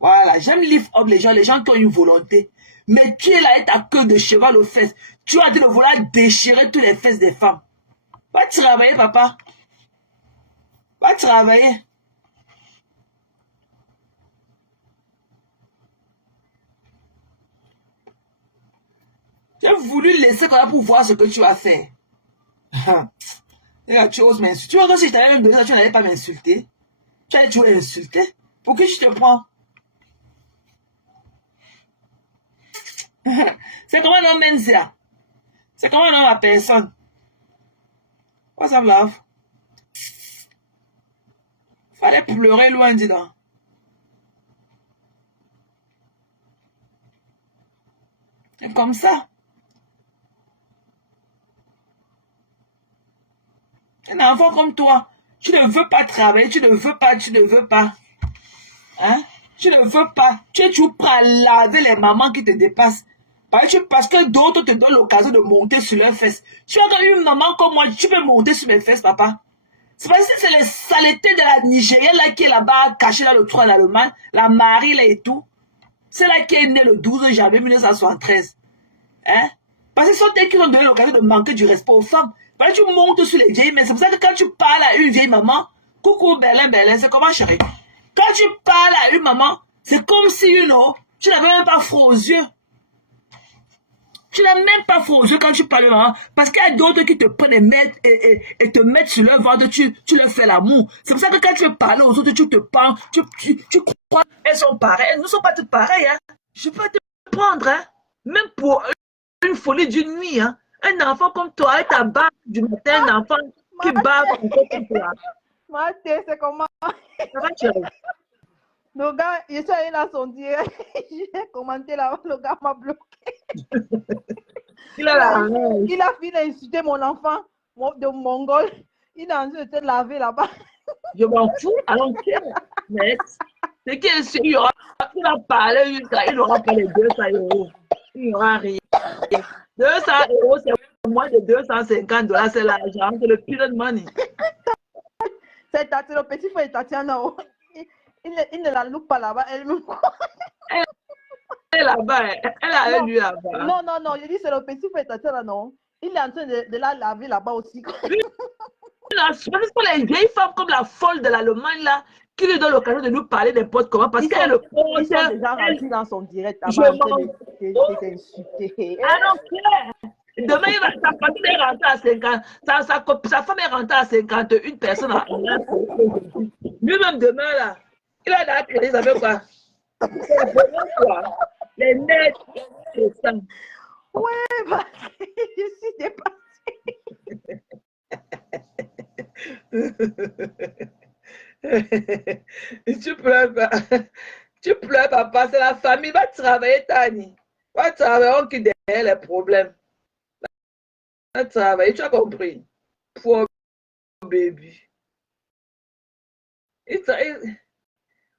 Voilà, j'aime lift up les gens qui ont une volonté. Mais tu es là avec ta queue de cheval aux fesses. Tu as dit de vouloir déchirer toutes les fesses des femmes. Va travailler, papa. Va travailler. J'ai voulu laisser comme ça pour voir ce que tu as fait. Tu oses m'insulter. Tu vois que si je t'avais même donné ça, tu n'allais pas m'insulter. Tu allais toujours insulter. Pour que je te prends? C'est comment un homme Menzia? C'est comment un homme à personne? What's up, love? Fallait pleurer loin, dis donc. C'est comme ça. Un enfant comme toi, tu ne veux pas travailler, tu ne veux pas. Hein? tu ne veux pas, tu es toujours prêt à laver les mamans qui te dépassent. Parce que d'autres te donnent l'occasion de monter sur leurs fesses. Tu as une maman comme moi, tu peux monter sur mes fesses, papa. C'est parce que c'est les saletés de la Nigérienne là qui est là-bas, cachée dans le trou en Allemagne, la Marie là et tout. C'est là qui est née le 12 janvier 1973. Hein? Parce que ce sont elles qui ont donné l'occasion de manquer du respect aux femmes. Parce que tu montes sur les vieilles, mais c'est pour ça que quand tu parles à une vieille maman, coucou Berlin, c'est comment chérie? Quand tu parles à une maman, c'est comme si, tu n'avais même pas froid aux yeux. Tu n'as même pas froid aux yeux quand tu parles de maman. Parce qu'il y a d'autres qui te prennent et te mettent sur leur ventre, tu leur fais l'amour. C'est pour ça que quand tu parles aux autres, tu te parles, tu crois qu'elles sont pareilles. Elles ne sont pas toutes pareilles. Hein. Je peux te prendre, hein. Même pour une folie d'une nuit. Hein. Un enfant comme toi, avec ta barbe du matin, un enfant qui bave encore comme toi. Mathé, c'est comment? Ça va, chérie? Le gars, je suis allé dans son direct. J'ai commenté là, le gars m'a bloqué. Il a fini d'insulter mon enfant de Mongol. Il a ensuite été lavé là-bas. Je m'en fous, alors mais c'est qu'il est il a parlé, il n'aura pas les 200 euros. Il n'y aura rien. 200 euros, c'est moins de 250 $, c'est l'argent, c'est le peanut money. C'est le petit frère de Tatiana. Il ne la loupe pas là-bas, elle-même. Elle est là-bas, elle a lui là-bas. Non, je dis c'est le petit frère de Tatiana, non. Il est en train de la laver là-bas aussi. C'est pour les vieilles femmes comme la folle de l'Allemagne là, qui lui donne l'occasion de nous parler n'importe comment parce qu'elle le ils sont déjà rentrés dans son direct là-bas en train de t'insulter. Ah non, demain, sa famille est rentrée à 50. Sa femme est rentrée à 51 personnes. Lui-même demain là, il a la crédit, ça fait quoi? Les nets, c'est ça. Ouais, bah, je suis dépassée. Tu pleures pas. Tu pleures, papa. C'est la famille. Va travailler, Tani. Va travailler, on quitte derrière les problèmes. Va travailler, tu as compris. Poor baby.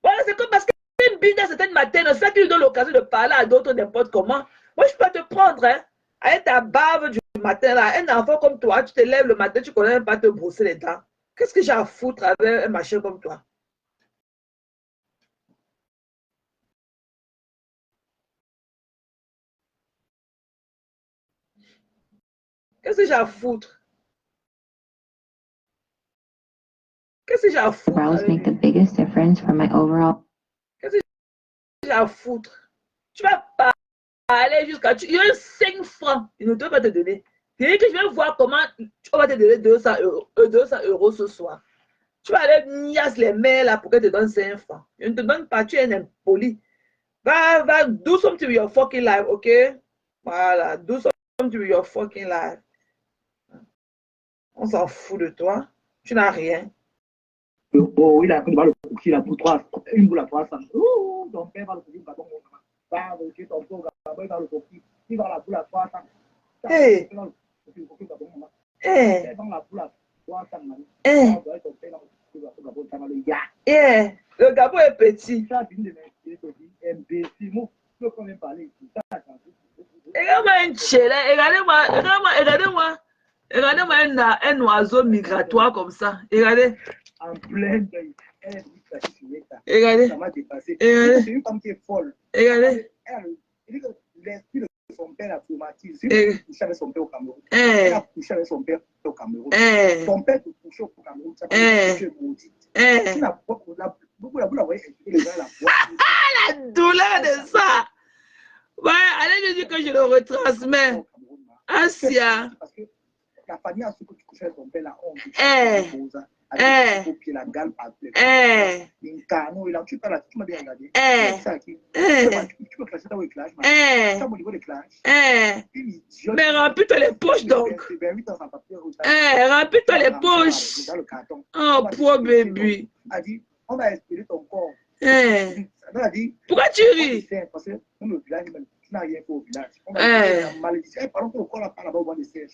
Voilà, c'est comme parce qu'une bille dans certaines matins, c'est ça qui lui donne l'occasion de parler à d'autres n'importe comment. Moi, je peux te prendre, hein, avec ta barbe du matin, là. Un enfant comme toi, tu te lèves le matin, tu ne connais même pas te brosser les dents. Qu'est-ce que j'ai à foutre avec un machin comme toi? Qu'est-ce que j'ai à foutre? Qu'est-ce que j'ai à foutre? Brows make the biggest difference for my overall. Qu'est-ce que j'ai à foutre? Tu vas parler jusqu'à... Il y a 5 francs. Il ne doit pas te donner. Tu dis que je vais voir comment on va te donner 200 euros ce soir. Tu vas aller niasse les mains là pour qu'elle te donne 5 francs. Je ne te donne pas, tu es un impoli. Va, do something with your fucking life, ok? Voilà, do something with your fucking life. On s'en fout de toi. Tu n'as rien. Oh, il a pris le coucher là pour 3, une boule à 300. Oh, ton père va le coucher, pardon, va le ton père va le coucher, il va la boule à 300. Hey! Hey! Hey! Le Gabon est petit. Regardez-moi un chélet, regardez-moi un oiseau migratoire comme ça. Regardez. En plein Regardez. C'est une femme qui est folle. Regardez. L'esprit de son père a traumatisé. Elle a couché avec son père au Cameroun. Elle a couché avec son père au Cameroun. Son père te couché au Cameroun. Tu as couché maudit. Tu n'as pas beaucoup la voix les gens la voix. La douleur de ça. Ouais, allez, je dis que je le retransmets. Asia. Parce que la famille a su que tu couchais avec son père là. La galle par tu m'as bien regardé. Tu peux classer dans le clash. Au niveau des clashs. Mais remplis-toi les poches donc. Remplis-toi les poches. Oh, pauvre bébé. A dit, on va espérer ton corps. Pourquoi tu ris? Parce que même le village, tu n'as rien fait au village. On va malédiction. Par contre, le corps là-bas, on va des sièges.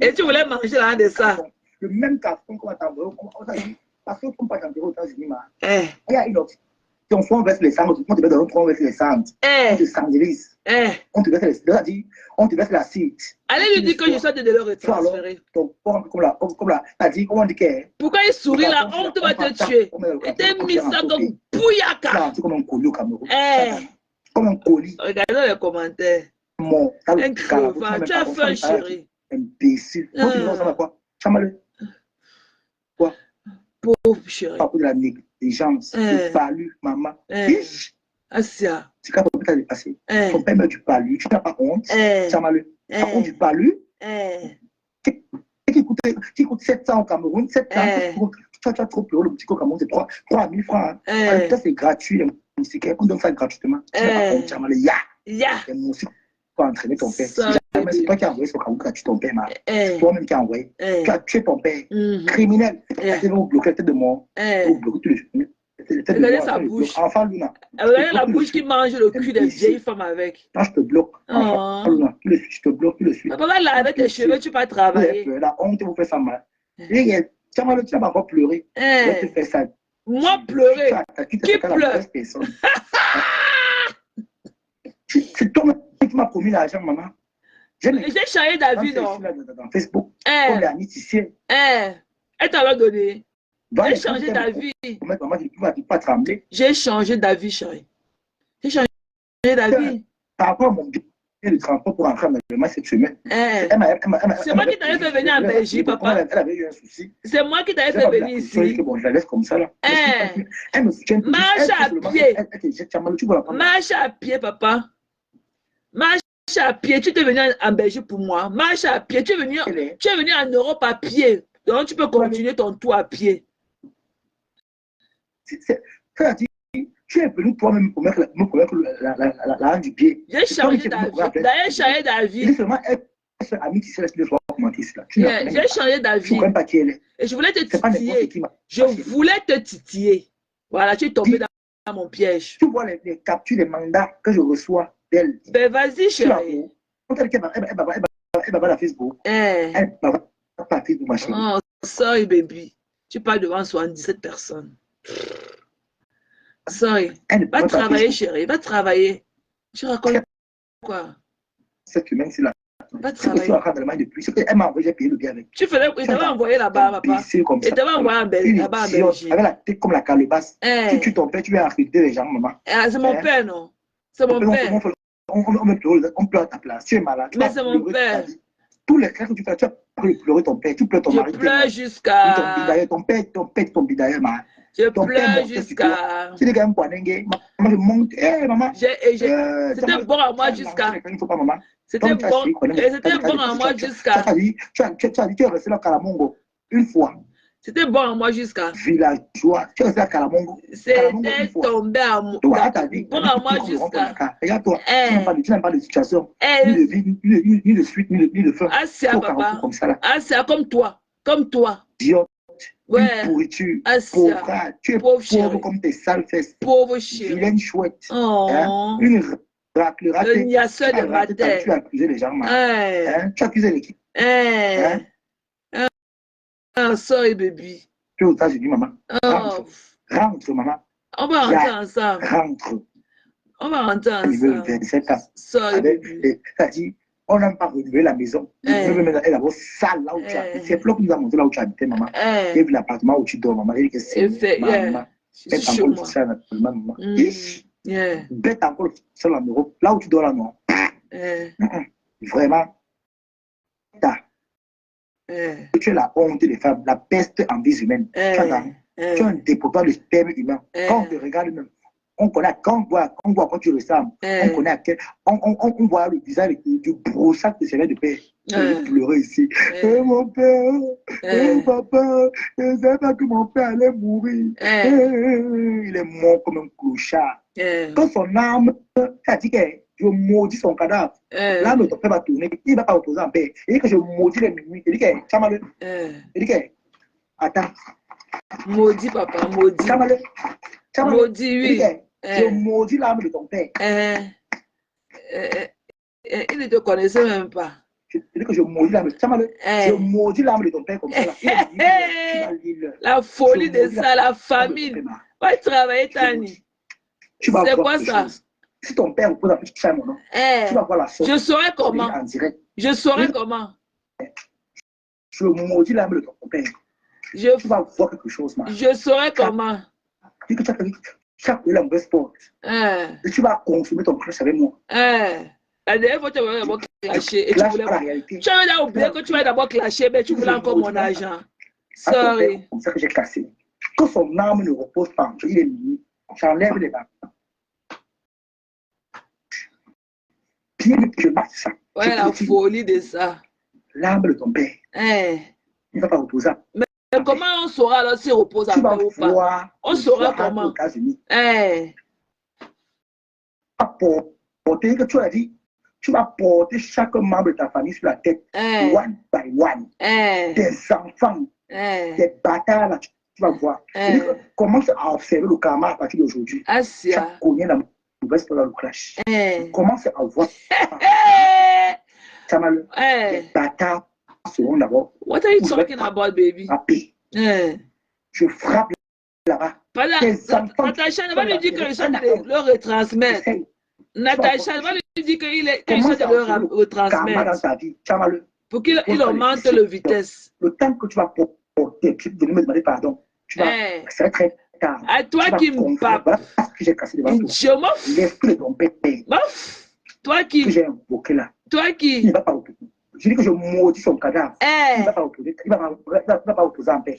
Et tu voulais manger là de ça? Le même carton qu'on va t'envoyer, parce que comme pas t'envoyer aux États-Unis, il y a une option. soit on verse les cendres, on te met dans l'autre, on verse les cendres. On te scandalise. On te verse les cendres, on te verse l'acide. Allez lui dire que je suis de le retransférer. T'as dit, comment on dit que. Pourquoi il sourit là? Honte va te tuer. Et t'es mis ça comme Bouyaka. C'est comme un colis au Cameroun. Comme un colis. Regardez les commentaires. Un crevant, tu as faim, chérie. Imbécile. Ça va quoi? Ça m'a le. Quoi? Pauvre chérie. Pas pour de la négligence. Du palu, maman. Assia. C'est quand ton père t'a dépassé. Ton père met du palu. Tu n'as pas honte. Ça m'a le. Tu as honte du palu. Qui coûte 700 au Cameroun. 700. Tu as trop pleuré. Le petit au Cameroun, c'est 3 000 francs. Ça, c'est gratuit. On donne ça gratuitement. Tu n'as pas honte. Ça m'a le. Ya. Pour entraîner ton père. C'est toi qui as envoyé ce Cameroun, tu as tué ton père, c'est toi-même qui as envoyé. Tu as tué ton père. Criminel. Tu as bloqué la tête de mort. Regardez sa bouche. Enfant Luna. Regardez la bouche qui mange le cul des vieilles femmes avec. Là, je te bloque. Enfant Luna. Je te bloque, tu le suis. Papa, là, avec tes cheveux, tu vas travailler. La honte vous fait ça mal. Tu n'as pas encore pleuré. Tu fais ça. Moi, pleurer. Qui pleure? C'est toi qui m'as promis l'argent, maman. J'ai changé d'avis, non? Dans Facebook. On est amis ici. Elle t'a donné. J'ai changé d'avis. Maman, tu ne vas pas trembler. J'ai changé d'avis, chérie. J'ai changé d'avis. Par rapport à mon billet de transport pour rentrer en Allemagne cette semaine. C'est moi qui t'avais fait venir en Belgique, papa. Elle avait eu un souci. C'est moi qui t'avais fait venir ici. Bon, je la laisse comme ça, là. Elle me soutient. Marche à pied. Marche à pied, papa. Marche à pied. Tu es venu en Belgique pour moi. Marche à pied. Tu es venu en Europe à pied. Donc, tu peux continuer ton tour à pied. Tu es venu toi-même pour me promettre la du pied. J'ai changé d'avis. D'ailleurs, j'ai changé d'avis. Seulement, elle est amie qui s'est laissée commenter cela. J'ai changé d'avis. Je ne connais pas qui elle est. Et je voulais te titiller. Je voulais te titiller. Voilà, tu es tombé dans mon piège. Tu vois les captures, les mandats que je reçois d'elle. Ben, vas-y, chérie. Elle va la Facebook. Elle va pas Facebook, ma chérie. Oh, sorry, baby. Tu parles devant 77 personnes. Sorry. Va travailler, chérie. Va travailler. Tu racontes quoi? Cette semaine, c'est là. Va travailler. Elle m'a envoyé, j'ai payé le billet avec. Tu faisais, il t'avait envoyé là-bas, papa. Et t'avais envoyé là-bas en Belgique. Avec la tête comme la calebasse. Si tu tombes, tu vas affecter les gens, maman. C'est mon père, non? C'est mon père. On pleure à ta place. Tu es malade. Mais c'est mon père. Tous les cas que tu fais, tu as pleurer ton père. Tu pleures ton mari. Je pleure jusqu'à. Ton père, ton bidaille, maman. Je pleure jusqu'à. Si les gars me poignent, maman, je monte. Maman. C'était bon à moi jusqu'à. C'était bon. Et c'était bon à moi jusqu'à. Tu es resté là à Kalamongo une fois. C'était bon à moi jusqu'à. Villageois, tu es resté à Kalamongo. C'était tombé à moi. Bon à moi jusqu'à. Regarde-toi, tu n'as pas de situation, ni de vie, ni de suite, ni de fin. Assia, papa. Assia, comme toi. Comme toi. Idiote. Ouais. Une pourriture. Assia. Pauvre. Tu es pauvre comme tes sales fesses. Pauvre chérie. Vilaine chouette. Oh. Une raclée. Le niasseur de ma tête. Tu as accusé les gens. Tu as accusé l'équipe. Sorry, baby. Tu es aux États-Unis, maman. Rentre, maman. On va rentrer ensemble. Rentre. On va rentrer ensemble. 27 ans. Sorry, baby. C'est-à-dire, on n'a pas renouvelé la maison. Elle a la salle là où tu habites. C'est Flo qui nous a montré là où tu habitais, maman. Et puis l'appartement où tu dors, maman. Elle dit que c'est maman. Bête encore ça, maman. Bête encore seul en Europe. Là où tu dors là, non. Vraiment. Tu es la honte des femmes, la peste en vie humaine. Tu es un dépotoir de sperme humain. Quand on te regarde même, on connaît, quand on voit quand tu ressembles, on connaît à quel, on voit le visage du brossard que c'est là de père. Je pleurais ici. Mon père, papa, je ne savais pas que mon père allait mourir. Il est mort comme un clochard. Quand son âme a dit que je maudis son cadavre, l'âme de ton père va tourner, il ne va pas reposer en paix. Il dit que je maudis les minuit. Il dit que, Chamale, il dit que, attends. Maudit, papa, maudit. Chamale, maudit, oui. Je maudis l'âme de ton père. Il ne te connaissait même pas. Il dit que je maudis l'âme. Je maudis l'âme de ton père comme ça. La folie de ça, la famine. Va travailler, Tani. tu vas c'est voir quoi quelque ça? chose. Si ton père repose un petit chat, mon nom, tu vas voir la sorte. Je saurais comment? En direct. Je saurais comment? Je maudis l'âme de ton père. Tu vas voir quelque chose, man. Je saurais comment? Dis que tu as fait la mauvaise porte. Et tu vas consommer ton crush avec moi. La dernière fois, tu avais d'abord clasher et tu voulais. Tu avais oublié que tu avais d'abord clasher, mais tu voulais encore mon argent. Sorry. C'est ça que j'ai cassé. Que son âme ne repose pas, il est minuit. J'enlève les bâtons. Bien que je batte ça. Ouais, la folie de ça. L'âme de ton père. Il ne va pas reposer. Mais comment on saura alors s'il repose à paix ou pas? On saura comment? Tu vas porter, que tu as dit, tu vas porter chaque membre de ta famille sur la tête, one by one. Des enfants, des bâtards, là, tu vas voir. Commence à observer le karma à partir d'aujourd'hui. Chaque connaît la mauvaise pour le crash. Commence à voir. Les bâtards seront d'abord. What are you talking about, baby? Je frappe là-bas. Natacha ne va lui dire que je suis de le retransmettre. Natacha va lui dire qu'il est de le retransmettre. Pour qu'il augmente la vitesse. Le temps que tu vas porter, tu vas me demander pardon. Tu vas, c'est très tard. À toi qui me papes. J'ai cassé devant toi. Je m'en fous. L'esprit de ton père. Toi qui. Que j'ai invoqué là. Toi qui. Il ne va pas opposer. Je dis que je maudis son cadavre. Il ne va pas opposer. Il ne va pas opposer en paix.